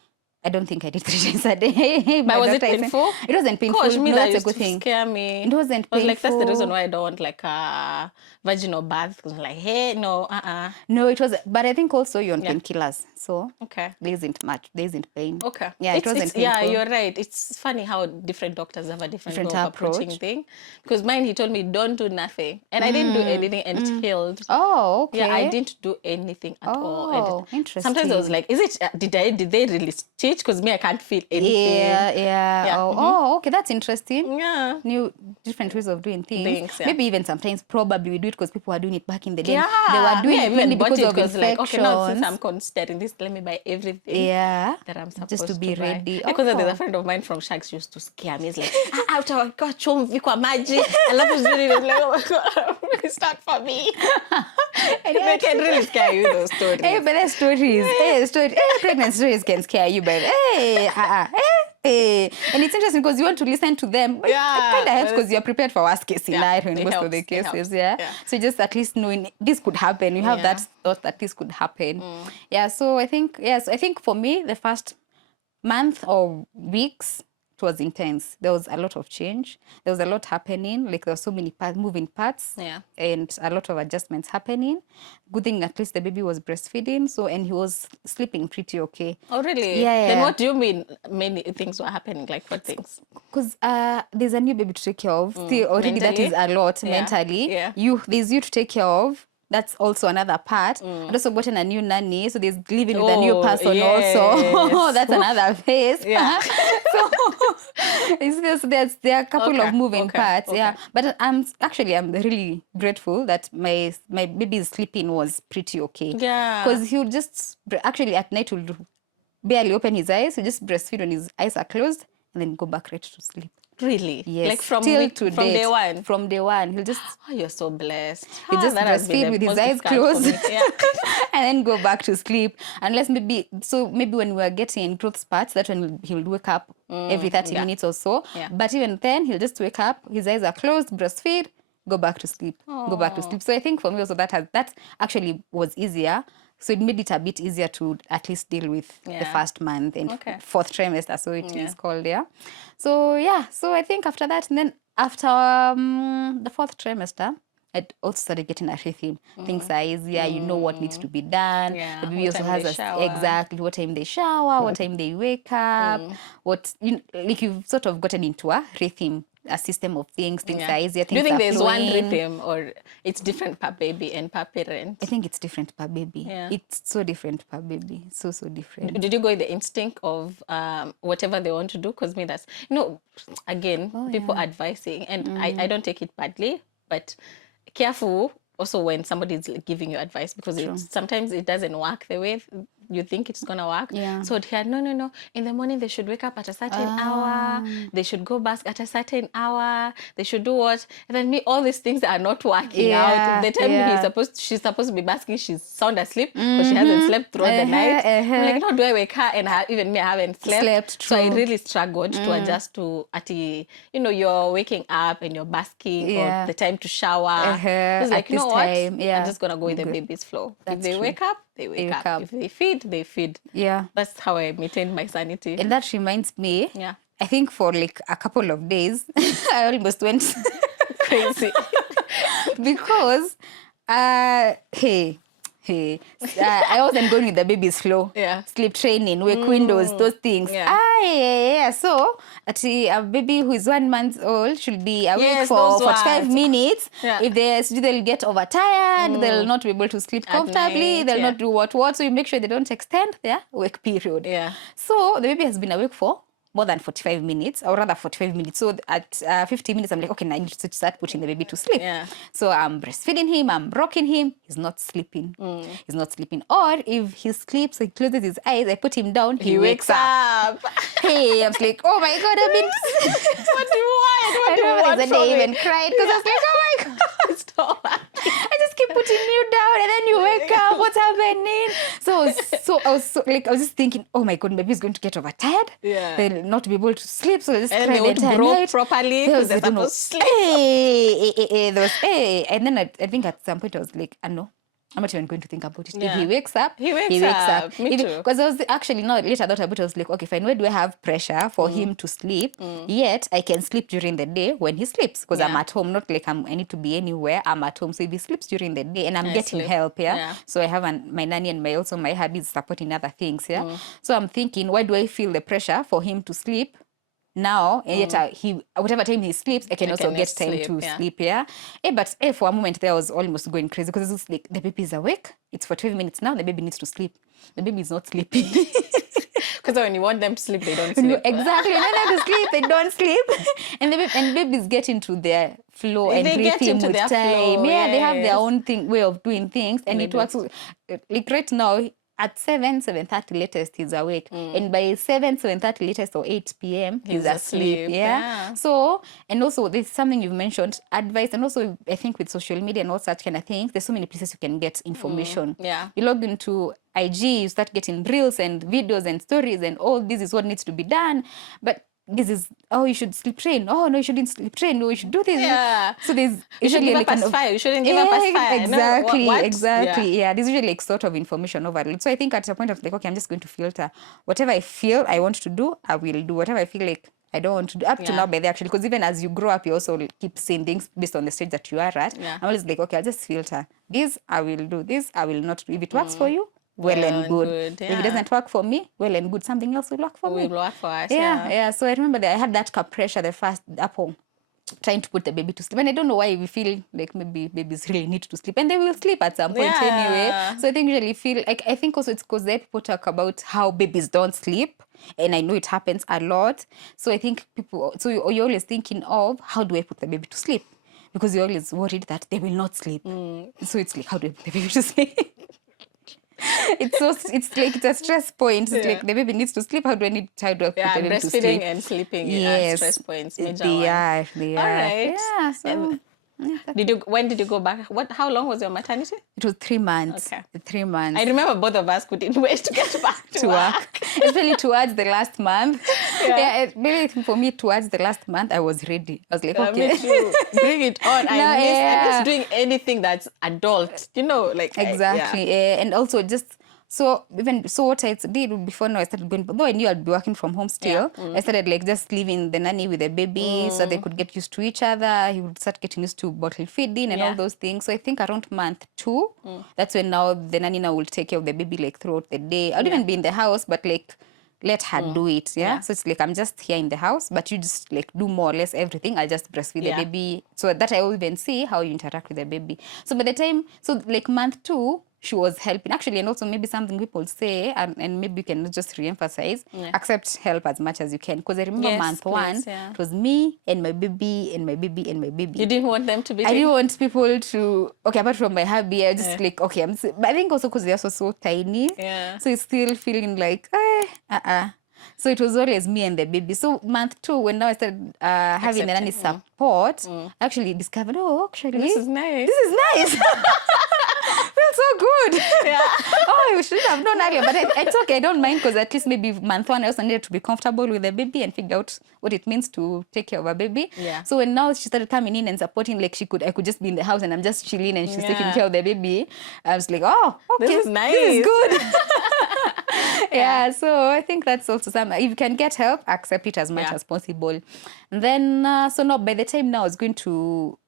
I don't think I did 3 times a day. But was it painful? It wasn't painful. Gosh, me No, that that's a used good to thing. scare me. It wasn't I was like, that's the reason painful. why I don't want like a vaginal bath. Because I'm like, hey, no, No, it was, but I think also you're on painkillers, so Okay. there isn't pain. Okay. Yeah, it wasn't painful. Yeah, you're right. It's funny how different doctors have a different way of approaching approach. thing. Because mine, he told me, don't do nothing. And I didn't do anything and it healed. Oh, okay. Yeah, I didn't do anything at all. I Oh, didn't. interesting. Sometimes I was like, is it, did they really stitch? Because me, I can't feel anything. Yeah. Oh, okay, that's interesting. Yeah. New different ways of doing things. Yeah. Maybe even sometimes probably we do it because people were doing it back in the day. Yeah. They were doing Me, I it even mainly bought because it of because like, okay, now since infections. I'm considering this, let me buy everything. Yeah. That I'm supposed Just to be buy. ready. Because there's Oh. a friend of mine from Sharks used to scare me. He's like, utawakiwa chumvi kwa maji. I love his video. Like, oh my God, it's not for me. They can really scare you, those stories. Hey, but there's stories. Pregnant stories can scare you, but hey. And it's interesting because you want to listen to them. But Yeah, it kind of helps but because you're prepared for worst case scenario in it most of helps, the it cases. helps. Yeah? Yeah. So just at least knowing this could happen. You have that thought that this could happen. Yeah. So I think for me the first month or weeks, it was intense. There was a lot of change. There was a lot happening. Like there were so many moving parts. Yeah. And a lot of adjustments happening. Good thing at least the baby was breastfeeding. So, and he was sleeping pretty okay. Oh, really? Yeah. Then what do you mean many things were happening? Like what things? Because there's a new baby to take care of. Still, already that Mentally? is a lot Yeah. mentally. Yeah. There's you to take care of. That's also another part. And also gotten a new nanny, so there's living with a new person also. yes. That's another phase. Yeah. So there are a couple of moving parts. okay. Yeah. But I'm really grateful that my baby's sleeping was pretty okay. Yeah. Because he would just actually at night would barely open his eyes. He just breastfeed when his eyes are closed and then go back right to sleep. Really? Yes. Like from Till week, to from date. day one? From day one. He'll just Oh, you're so blessed. just that has been breastfeed the with his most eyes difficult for closed me. Yeah. and then go back to sleep. Unless maybe when we're getting growth spurts, that's when he'll wake up every 30 minutes or so. Yeah. But even then, he'll just wake up, his eyes are closed, breastfeed, go back to sleep. Go back to sleep. So I think for me also that actually was easier. So it made it a bit easier to at least deal with the first month and fourth trimester, so it is called, yeah. So I think after that, and then after the fourth trimester, I also started getting a rhythm. Things are easier, you know what needs to be done. Yeah, The baby what also time they has shower. exactly what time they shower, what time they wake up, like you've sort of gotten into a rhythm, a system of things are easier, Do you things think are there's one flowing. rhythm or it's different per baby and per parent? I think it's different per baby. Yeah. It's so different per baby. So different. Did you go with the instinct of whatever they want to do? Because me, that's, again, people advising, and I don't take it badly, but careful also when somebody is giving you advice, because sometimes it doesn't work the way you think it's gonna work. Yeah. So here, no. In the morning they should wake up at a certain hour. They should go bask at a certain hour. They should do what? And then me, all these things are not working out. The time she's supposed to be basking, she's sound asleep because she hasn't slept throughout the night. I'm like, how do I wake her? And even me, I haven't slept. So I really struggled to adjust to you're waking up and you're basking or the time to shower. It's like, you know what? I'm just gonna go with the baby's flow. If they wake up, they wake up. If they feed, they feed. Yeah. That's how I maintain my sanity. And that reminds me, Yeah. I think for like a couple of days, I almost went Crazy. because, I wasn't going with the baby's flow. Yeah. Sleep training, wake windows, those things. Yeah. So, a baby who is 1 month old should be awake for those 45 ones. minutes. Yeah. If they'll get overtired, they'll not be able to sleep comfortably, night, they'll not do what. So you make sure they don't extend their wake period. Yeah. So the baby has been awake for more than 45 minutes, or rather 45 minutes. So at 50 minutes, I'm like, okay, now I need to start putting the baby to sleep. Yeah. So I'm breastfeeding him, I'm rocking him. He's not sleeping. He's not sleeping. Or if he sleeps, he closes his eyes, I put him down, he wakes up. Hey, I'm like, oh my God, I've been... What do you want? What do you want from from me? I me? even cried because I was like, oh my God. Stop. I just keep putting you down and then you wake up. What's happening? So I was just thinking, oh my God, maybe he's going to get overtired. Yeah. They'll not be able to sleep. So I just And cried they won't the entire grow night. properly There because they're supposed to sleep. And then I think at some point I was like, no, I'm not even going to think about it. Yeah. If he wakes up, He wakes up. Me too. Because I was actually, no, later I thought about it, I was like, okay, fine, where do I have pressure for him to sleep? Yet I can sleep during the day when he sleeps because I'm at home, not like I need to be anywhere. I'm at home. So if he sleeps during the day and I'm getting help, so I have my nanny and my hubby is supporting other things, So I'm thinking, why do I feel the pressure for him to sleep now, and yet whatever time he sleeps, I can also get time to sleep, But for a moment there I was almost going crazy because it's like the baby is awake. It's for 12 minutes now. The baby needs to sleep. The baby is not sleeping. Because when you want them to sleep, they don't sleep. Exactly. When they have to sleep, they don't sleep. And babies get into their flow and rhythm with time. Flow, they have their own way of doing things, and it works. Like right now, at 7:30 latest, he's awake. And by 7:30 latest or 8 p.m., he's asleep. So, and also there's something you've mentioned, advice. And also I think with social media and all such kind of things, there's so many places you can get information. You log into IG, you start getting reels and videos and stories and all this is what needs to be done. But this is, you should sleep train. Oh, no, you shouldn't sleep train. No, you should do this. So there's you should give up past 5. You shouldn't give up past 5. Exactly, no, exactly. There's usually like sort of information overload. So I think at a point of like, okay, I'm just going to filter. Whatever I feel I want to do, I will do. Whatever I feel like I don't want to do. Up to now, by the actually, because even as you grow up, you also keep saying things based on the stage that you are at. I'm always like, okay, I'll just filter. This I will do. This I will not do. If it works for you, well and good. If it doesn't work for me, well and good. Something else will work for me. Will work for us. So I remember that I had that pressure the first apple trying to put the baby to sleep. And I don't know why we feel like maybe babies really need to sleep. And they will sleep at some point anyway. So I think usually feel like, I think also it's because people talk about how babies don't sleep. And I know it happens a lot. So I think you're always thinking of, how do I put the baby to sleep? Because you're always worried that they will not sleep. So it's like, how do I put the baby to sleep? It's like it's a stress point. It's like the baby needs to sleep. How do I put the baby to sleep? Breastfeeding and sleeping are stress points. They are. All right. Yeah. So. When did you go back? How long was your maternity? It was 3 months. Okay. 3 months. I remember both of us couldn't wait to get back to work. Especially towards the last month. Maybe for me, towards the last month, I was ready. I was like, okay. Me too. Bring it on. I miss doing anything that's adult. Exactly. And also just... So what I did before now, I started going, though I knew I'd be working from home still, I started like just leaving the nanny with the baby so they could get used to each other. He would start getting used to bottle feeding and all those things. So I think around month 2, that's when now the nanny now will take care of the baby like throughout the day. I'd even be in the house, but like let her do it. So it's like, I'm just here in the house, but you just like do more or less everything. I'll just breastfeed the baby so that I will even see how you interact with the baby. So by the time, like month 2, she was helping. Actually, and also maybe something people say, and maybe you can just re-emphasize, accept help as much as you can. Because I remember month one, it was me and my baby and my baby and my baby. You didn't want them to be I didn't want people to, okay, apart from my hubby, I just like, okay, but I think also because they're so tiny. Yeah. So it's still feeling like, So it was always me and the baby. So month 2, when now I started having the nanny support, I actually discovered, actually, this is nice. This is nice. Feels so good. Yeah. We should have known earlier, but it's okay. I don't mind because at least maybe month 1 I also needed to be comfortable with the baby and figure out what it means to take care of a baby. Yeah. So when now she started coming in and supporting, like I could just be in the house and I'm just chilling and she's taking care of the baby. I was like, okay, this is nice. This is good. Yeah, so I think that's also something. If you can get help, accept it as much as possible. And then, so now by the time now I was going to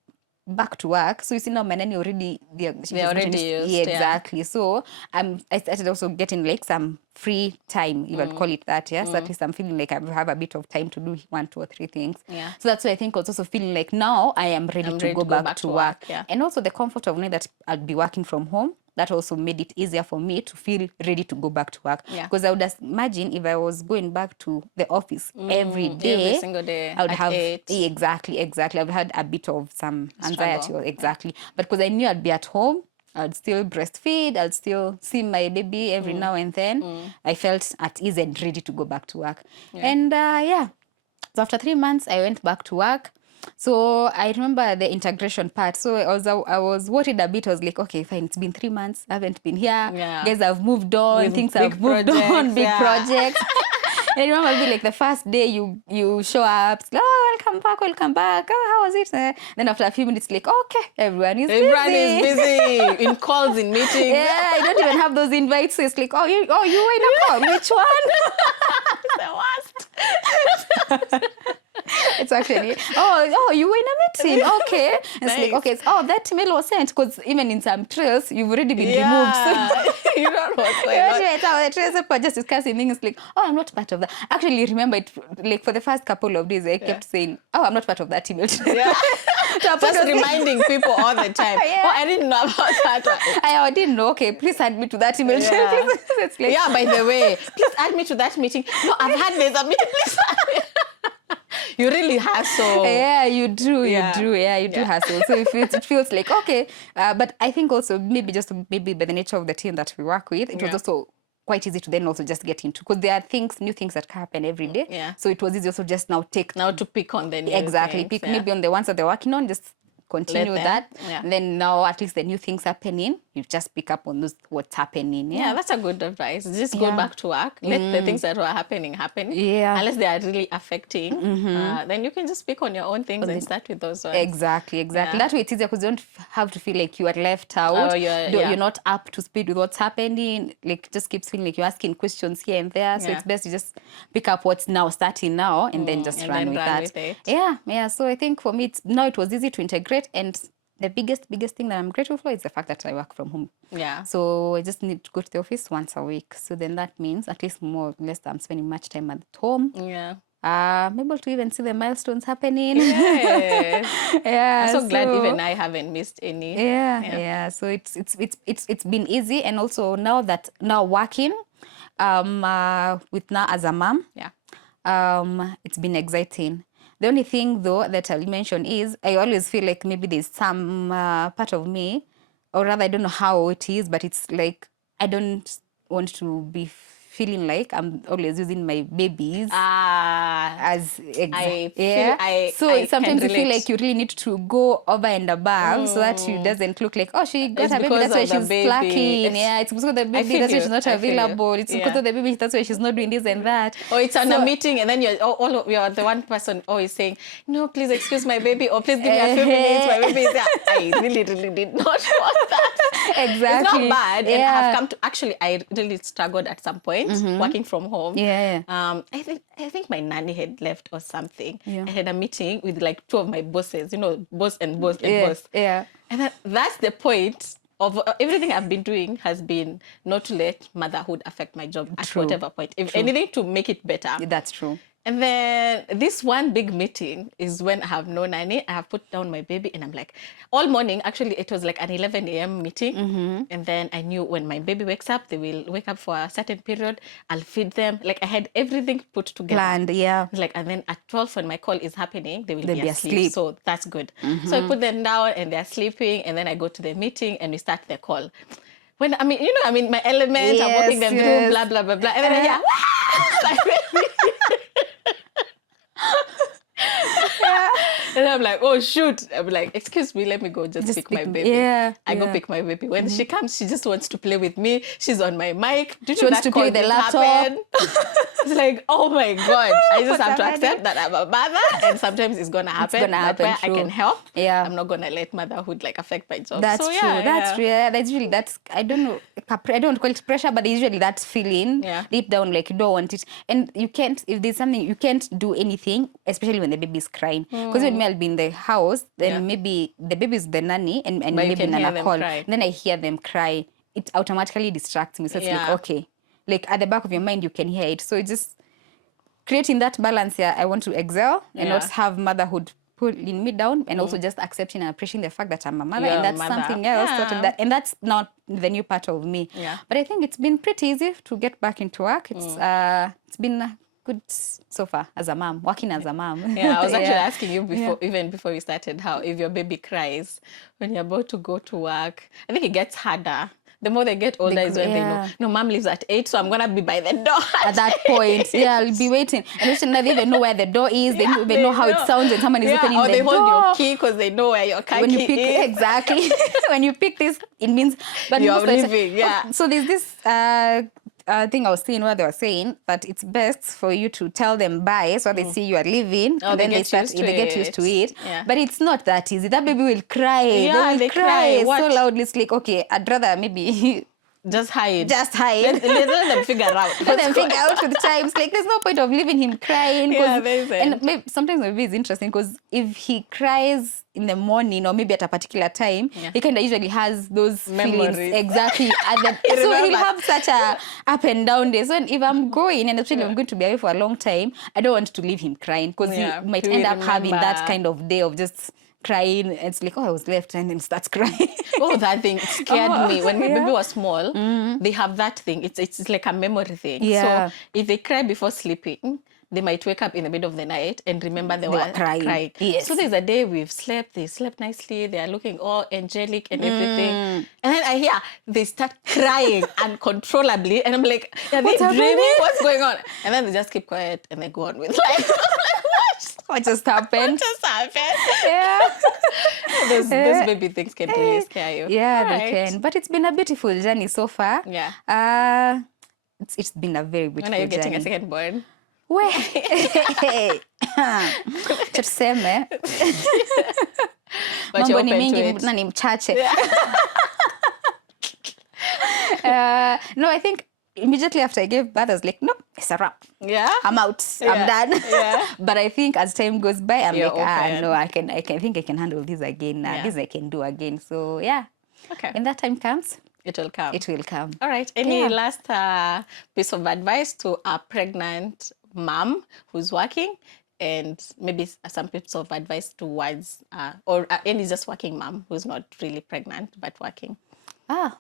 back to work, so you see now my nanny already, they're already used. Yeah, exactly. So I started also getting like some free time, you would call it that, yeah. So at least I'm feeling like I have a bit of time to do 1, 2, or 3 things. Yeah. So that's why I think also feeling like now I am ready to go back to work. Yeah. And also the comfort of knowing that I'll be working from home. That also made it easier for me to feel ready to go back to work. Because I would imagine if I was going back to the office every single day, I would have exactly. I would have had a bit of some anxiety. Exactly. But because I knew I'd be at home, I'd still breastfeed, I'd still see my baby every now and then. I felt at ease and ready to go back to work. And so after 3 months, I went back to work. So I remember the integration part. So I was worried a bit. I was like, okay, fine, it's been 3 months. I haven't been here. Guys have moved on. With things have moved on. Big projects. And I remember I'll be like the first day you show up, like, welcome back. How was it? Then after a few minutes, like, okay, everyone is busy in calls, in meetings. Yeah, I don't even have those invites. So it's like, you were in a call. Which one? It's the worst. It's actually, you were in a meeting. Okay. It's like, okay, that email was sent, because even in some trails, you've already been removed. So you don't know what's going on. The trails are just discussing things like, I'm not part of that. Actually, remember it, like for the first couple of days, I kept saying, I'm not part of that email trail. Yeah. Just reminding people all the time. I didn't know about that. I didn't know. Okay, please add me to that email trail. It's like, by the way, please add me to that meeting. No, I've had this meeting. Please add me. You really hustle. Yeah, you do. You do hustle. So it feels like, okay. But I think also maybe by the nature of the team that we work with, it was also quite easy to then also just get into, because there are new things that happen every day. Yeah. So it was easy also just now to pick on the new things, maybe on the ones that they're working on, just continue that. Yeah. Then now at least the new things happening, you just pick up on what's happening. Yeah, that's a good advice. Just go back to work. Let the things that are happening happen. Yeah. Unless they are really affecting, then you can just pick on your own things and start with those ones. Exactly. Yeah. That way it's easier, because you don't have to feel like you are left out. You're not up to speed with what's happening. Like, just keeps feeling like you're asking questions here and there. So it's best to just pick up what's starting now, and then just run with that. Yeah. So I think for me, it was easy to integrate. And the biggest thing that I'm grateful for is the fact that I work from home. Yeah. So I just need to go to the office once a week. So then that means at least more or less I'm spending much time at home. Yeah. I'm able to even see the milestones happening. Yes. I'm so glad even I haven't missed any. Yeah. So it's been easy, and also now working with now as a mom. Yeah. It's been exciting. The only thing, though, that I'll mention is I always feel like maybe there's some part of me, or rather, I don't know how it is, but it's like I don't want to be feeling like I'm always using my babies as sometimes you feel like you really need to go over and above so that she doesn't look like, she got a baby, that's why she's slacking. It's because of the baby, that's why she's not available. It's because of the baby, that's why she's not doing this and that. Or it's on a meeting, and then you're the one person always saying, no, please excuse my baby, or please give me a few minutes, my baby is there. I really did not want that. Exactly. It's not bad. And I've come to, actually, I really struggled at some point working from home. I think my nanny had left or something. I had a meeting with like 2 of my bosses, boss and boss. And that's the point of everything I've been doing has been not to let motherhood affect my job at whatever point. If anything, to make it better. That's true. And then this one big meeting is when I have no nanny. I have put down my baby and I'm like, all morning, actually, it was like an 11 a.m. meeting. And then I knew when my baby wakes up, they will wake up for a certain period. I'll feed them. Like I had everything put together. Planned, yeah. Like, and then at 12 when my call is happening, they will They'll be be asleep. asleep. So that's good. So I put them down and they're sleeping. And then I go to the meeting and we start the call. When, I mean, I'm in my element, I'm walking them through, blah, blah, blah, blah. And then I hear, and I'm like, oh shoot. I'm like, excuse me, let me go just pick my baby. I go pick my baby. When she comes, she just wants to play with me. She's on my mic. She wants to play with the laptop. It's like, oh my God. I just have to accept that I'm a mother and sometimes it's gonna happen. It's gonna happen, but where I can help, Yeah. I'm not gonna let motherhood like affect my job. That's so, true. yeah, That's true. Yeah, that's usually I don't know. I don't call it pressure, but usually that feeling deep down, like you don't want it, and you can't. If there's something you can't do anything, especially when the baby's crying. Because when I'll be in the house, then maybe the baby's the nanny, and maybe Nana call. Then I hear them cry. It automatically distracts me. So it's like okay, like at the back of your mind you can hear it. So it's just creating that balance here. I want to excel and not have motherhood pulling me down, and also just accepting and appreciating the fact that I'm a mother, and that's something else. And that's not the new part of me. But I think it's been pretty easy to get back into work. It's been good so far as a mom, working as a mom. I was actually asking you before, even before we started, how if your baby cries when you're about to go to work, I think it gets harder. The more they get older is when they know, no, mom leaves at 8, so I'm going to be by the door at that point. I'll be waiting. And they even know where the door is. They even know how it sounds when someone is opening the door. Or they hold your key because they know where your car key is. Exactly. When you pick this, it means... But you're leaving, So there's this thing I was seeing where they were saying that it's best for you to tell them bye so they see you are leaving. And then they get used to it. But it's not that easy. That baby will cry. They will cry so loudly. It's like, okay, I'd rather maybe... Just hide. Just hide. Let them figure out. Let them figure out with time. It's like, there's no point of leaving him crying. And maybe, sometimes maybe it's interesting because if he cries in the morning or maybe at a particular time, he kind of usually has those memories. Feelings exactly. So he'll have such a up and down day. So if I'm going, and especially I'm going to be away for a long time, I don't want to leave him crying because he might end up having that kind of day of just crying. It's like, oh, I was left, and then starts crying. Oh, that thing scared me. When my baby was small, they have that thing. It's like a memory thing. So if they cry before sleeping, they might wake up in the middle of the night and remember they were crying. Yes. So there's a day we've slept, they slept nicely, they are looking all angelic and everything. And then I hear they start crying uncontrollably, and I'm like, are they dreaming? What's going on? And then they just keep quiet and they go on with life. What just happened? What just happened? Those baby things can really scare you. They can. But it's been a beautiful journey so far. It's been a very beautiful journey. When are you getting a second born? Tuseme mambo ni mingi na ni mchache. No, I think immediately after I gave birth, I was like, no, it's a wrap. I'm out. I'm done. But I think as time goes by, I'm like, no, I think I can handle this again. This I can do again. So okay. When that time comes, it will come. It will come. All right. Any last piece of advice to a pregnant mom who's working, and maybe some bits of advice towards or any just working mom who's not really pregnant but working?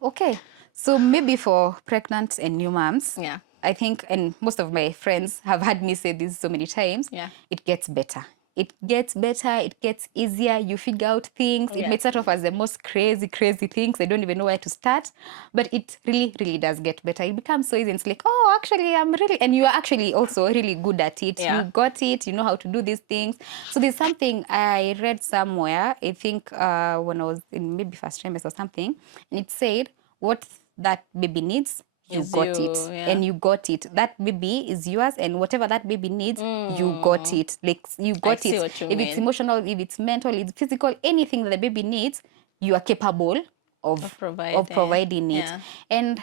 Okay. So maybe for pregnant and new moms, I think, and most of my friends have heard me say this so many times, it gets better. It gets better, it gets easier, you figure out things. It may start off as the most crazy things. I don't even know where to start. But it really, really does get better. It becomes so easy. It's like, oh, actually, and you are actually also really good at it. You got it, you know how to do these things. So there's something I read somewhere, I think when I was in maybe first trimester or something, and it said, what that baby needs, you got it. And you got it. That baby is yours, and whatever that baby needs, you got it. Like, you got it. If it's emotional, if it's mental, if it's physical, anything that the baby needs, you are capable of providing it. And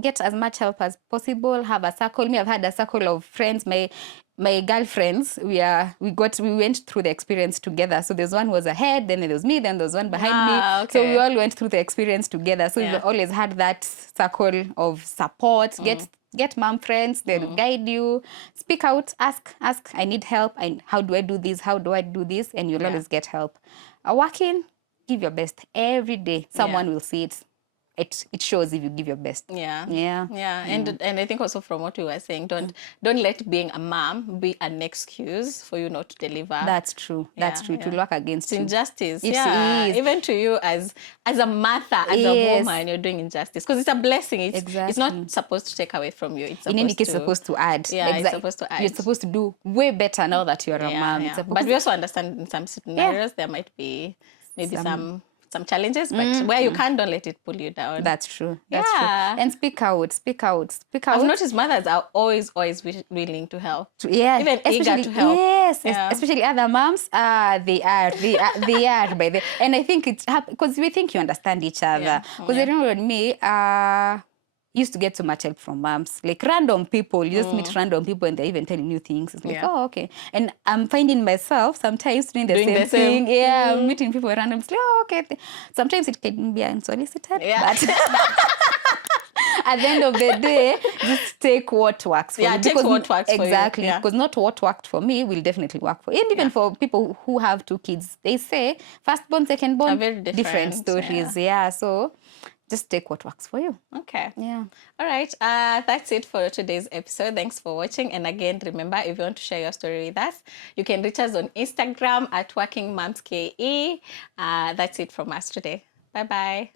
get as much help as possible. Have a circle. Me, I've had a circle of friends. My girlfriends, we went through the experience together. So there's one who was ahead, then there was me, then there was one behind me. Okay. So we all went through the experience together. So we've always had that circle of support. Get mom friends, they'll guide you. Speak out, ask, I need help. How do I do this? How do I do this? And you'll always get help. Working, give your best every day. Someone will see it. It shows if you give your best. Yeah. And I think also from what you were saying, don't let being a mom be an excuse for you not to deliver. That's true. That's true. To work against it's injustice. It is. Even to you as a mother, as a woman, you're doing injustice because it's a blessing. It's not supposed to take away from you. It's in any case, supposed to add. Yeah, it's supposed to add. You're supposed to do way better now that you're a mom. Yeah. But we also understand in some scenarios there might be maybe some challenges, but where you can't, don't let it pull you down. That's true. That's true. And speak out. I've noticed mothers are always willing to help. Even eager to help. Yes, especially other moms. They are by the. And I think it's because we think you understand each other. Because I remember when me used to get so much help from moms, like random people. You just meet random people and they're even telling you things. It's like, oh, okay. And I'm finding myself sometimes doing the same thing. Yeah, meeting people random. It's like, oh, okay. Sometimes it can be unsolicited, but at the end of the day, just take what works for you. Take what works for you. Exactly. Because not what worked for me will definitely work for you. And even for people who have 2 kids, they say firstborn, secondborn, are very different stories. So just take what works for you. Okay. Yeah. All right. That's it for today's episode. Thanks for watching. And again, remember, if you want to share your story with us, you can reach us on Instagram at WorkingMomsKE. That's it from us today. Bye-bye.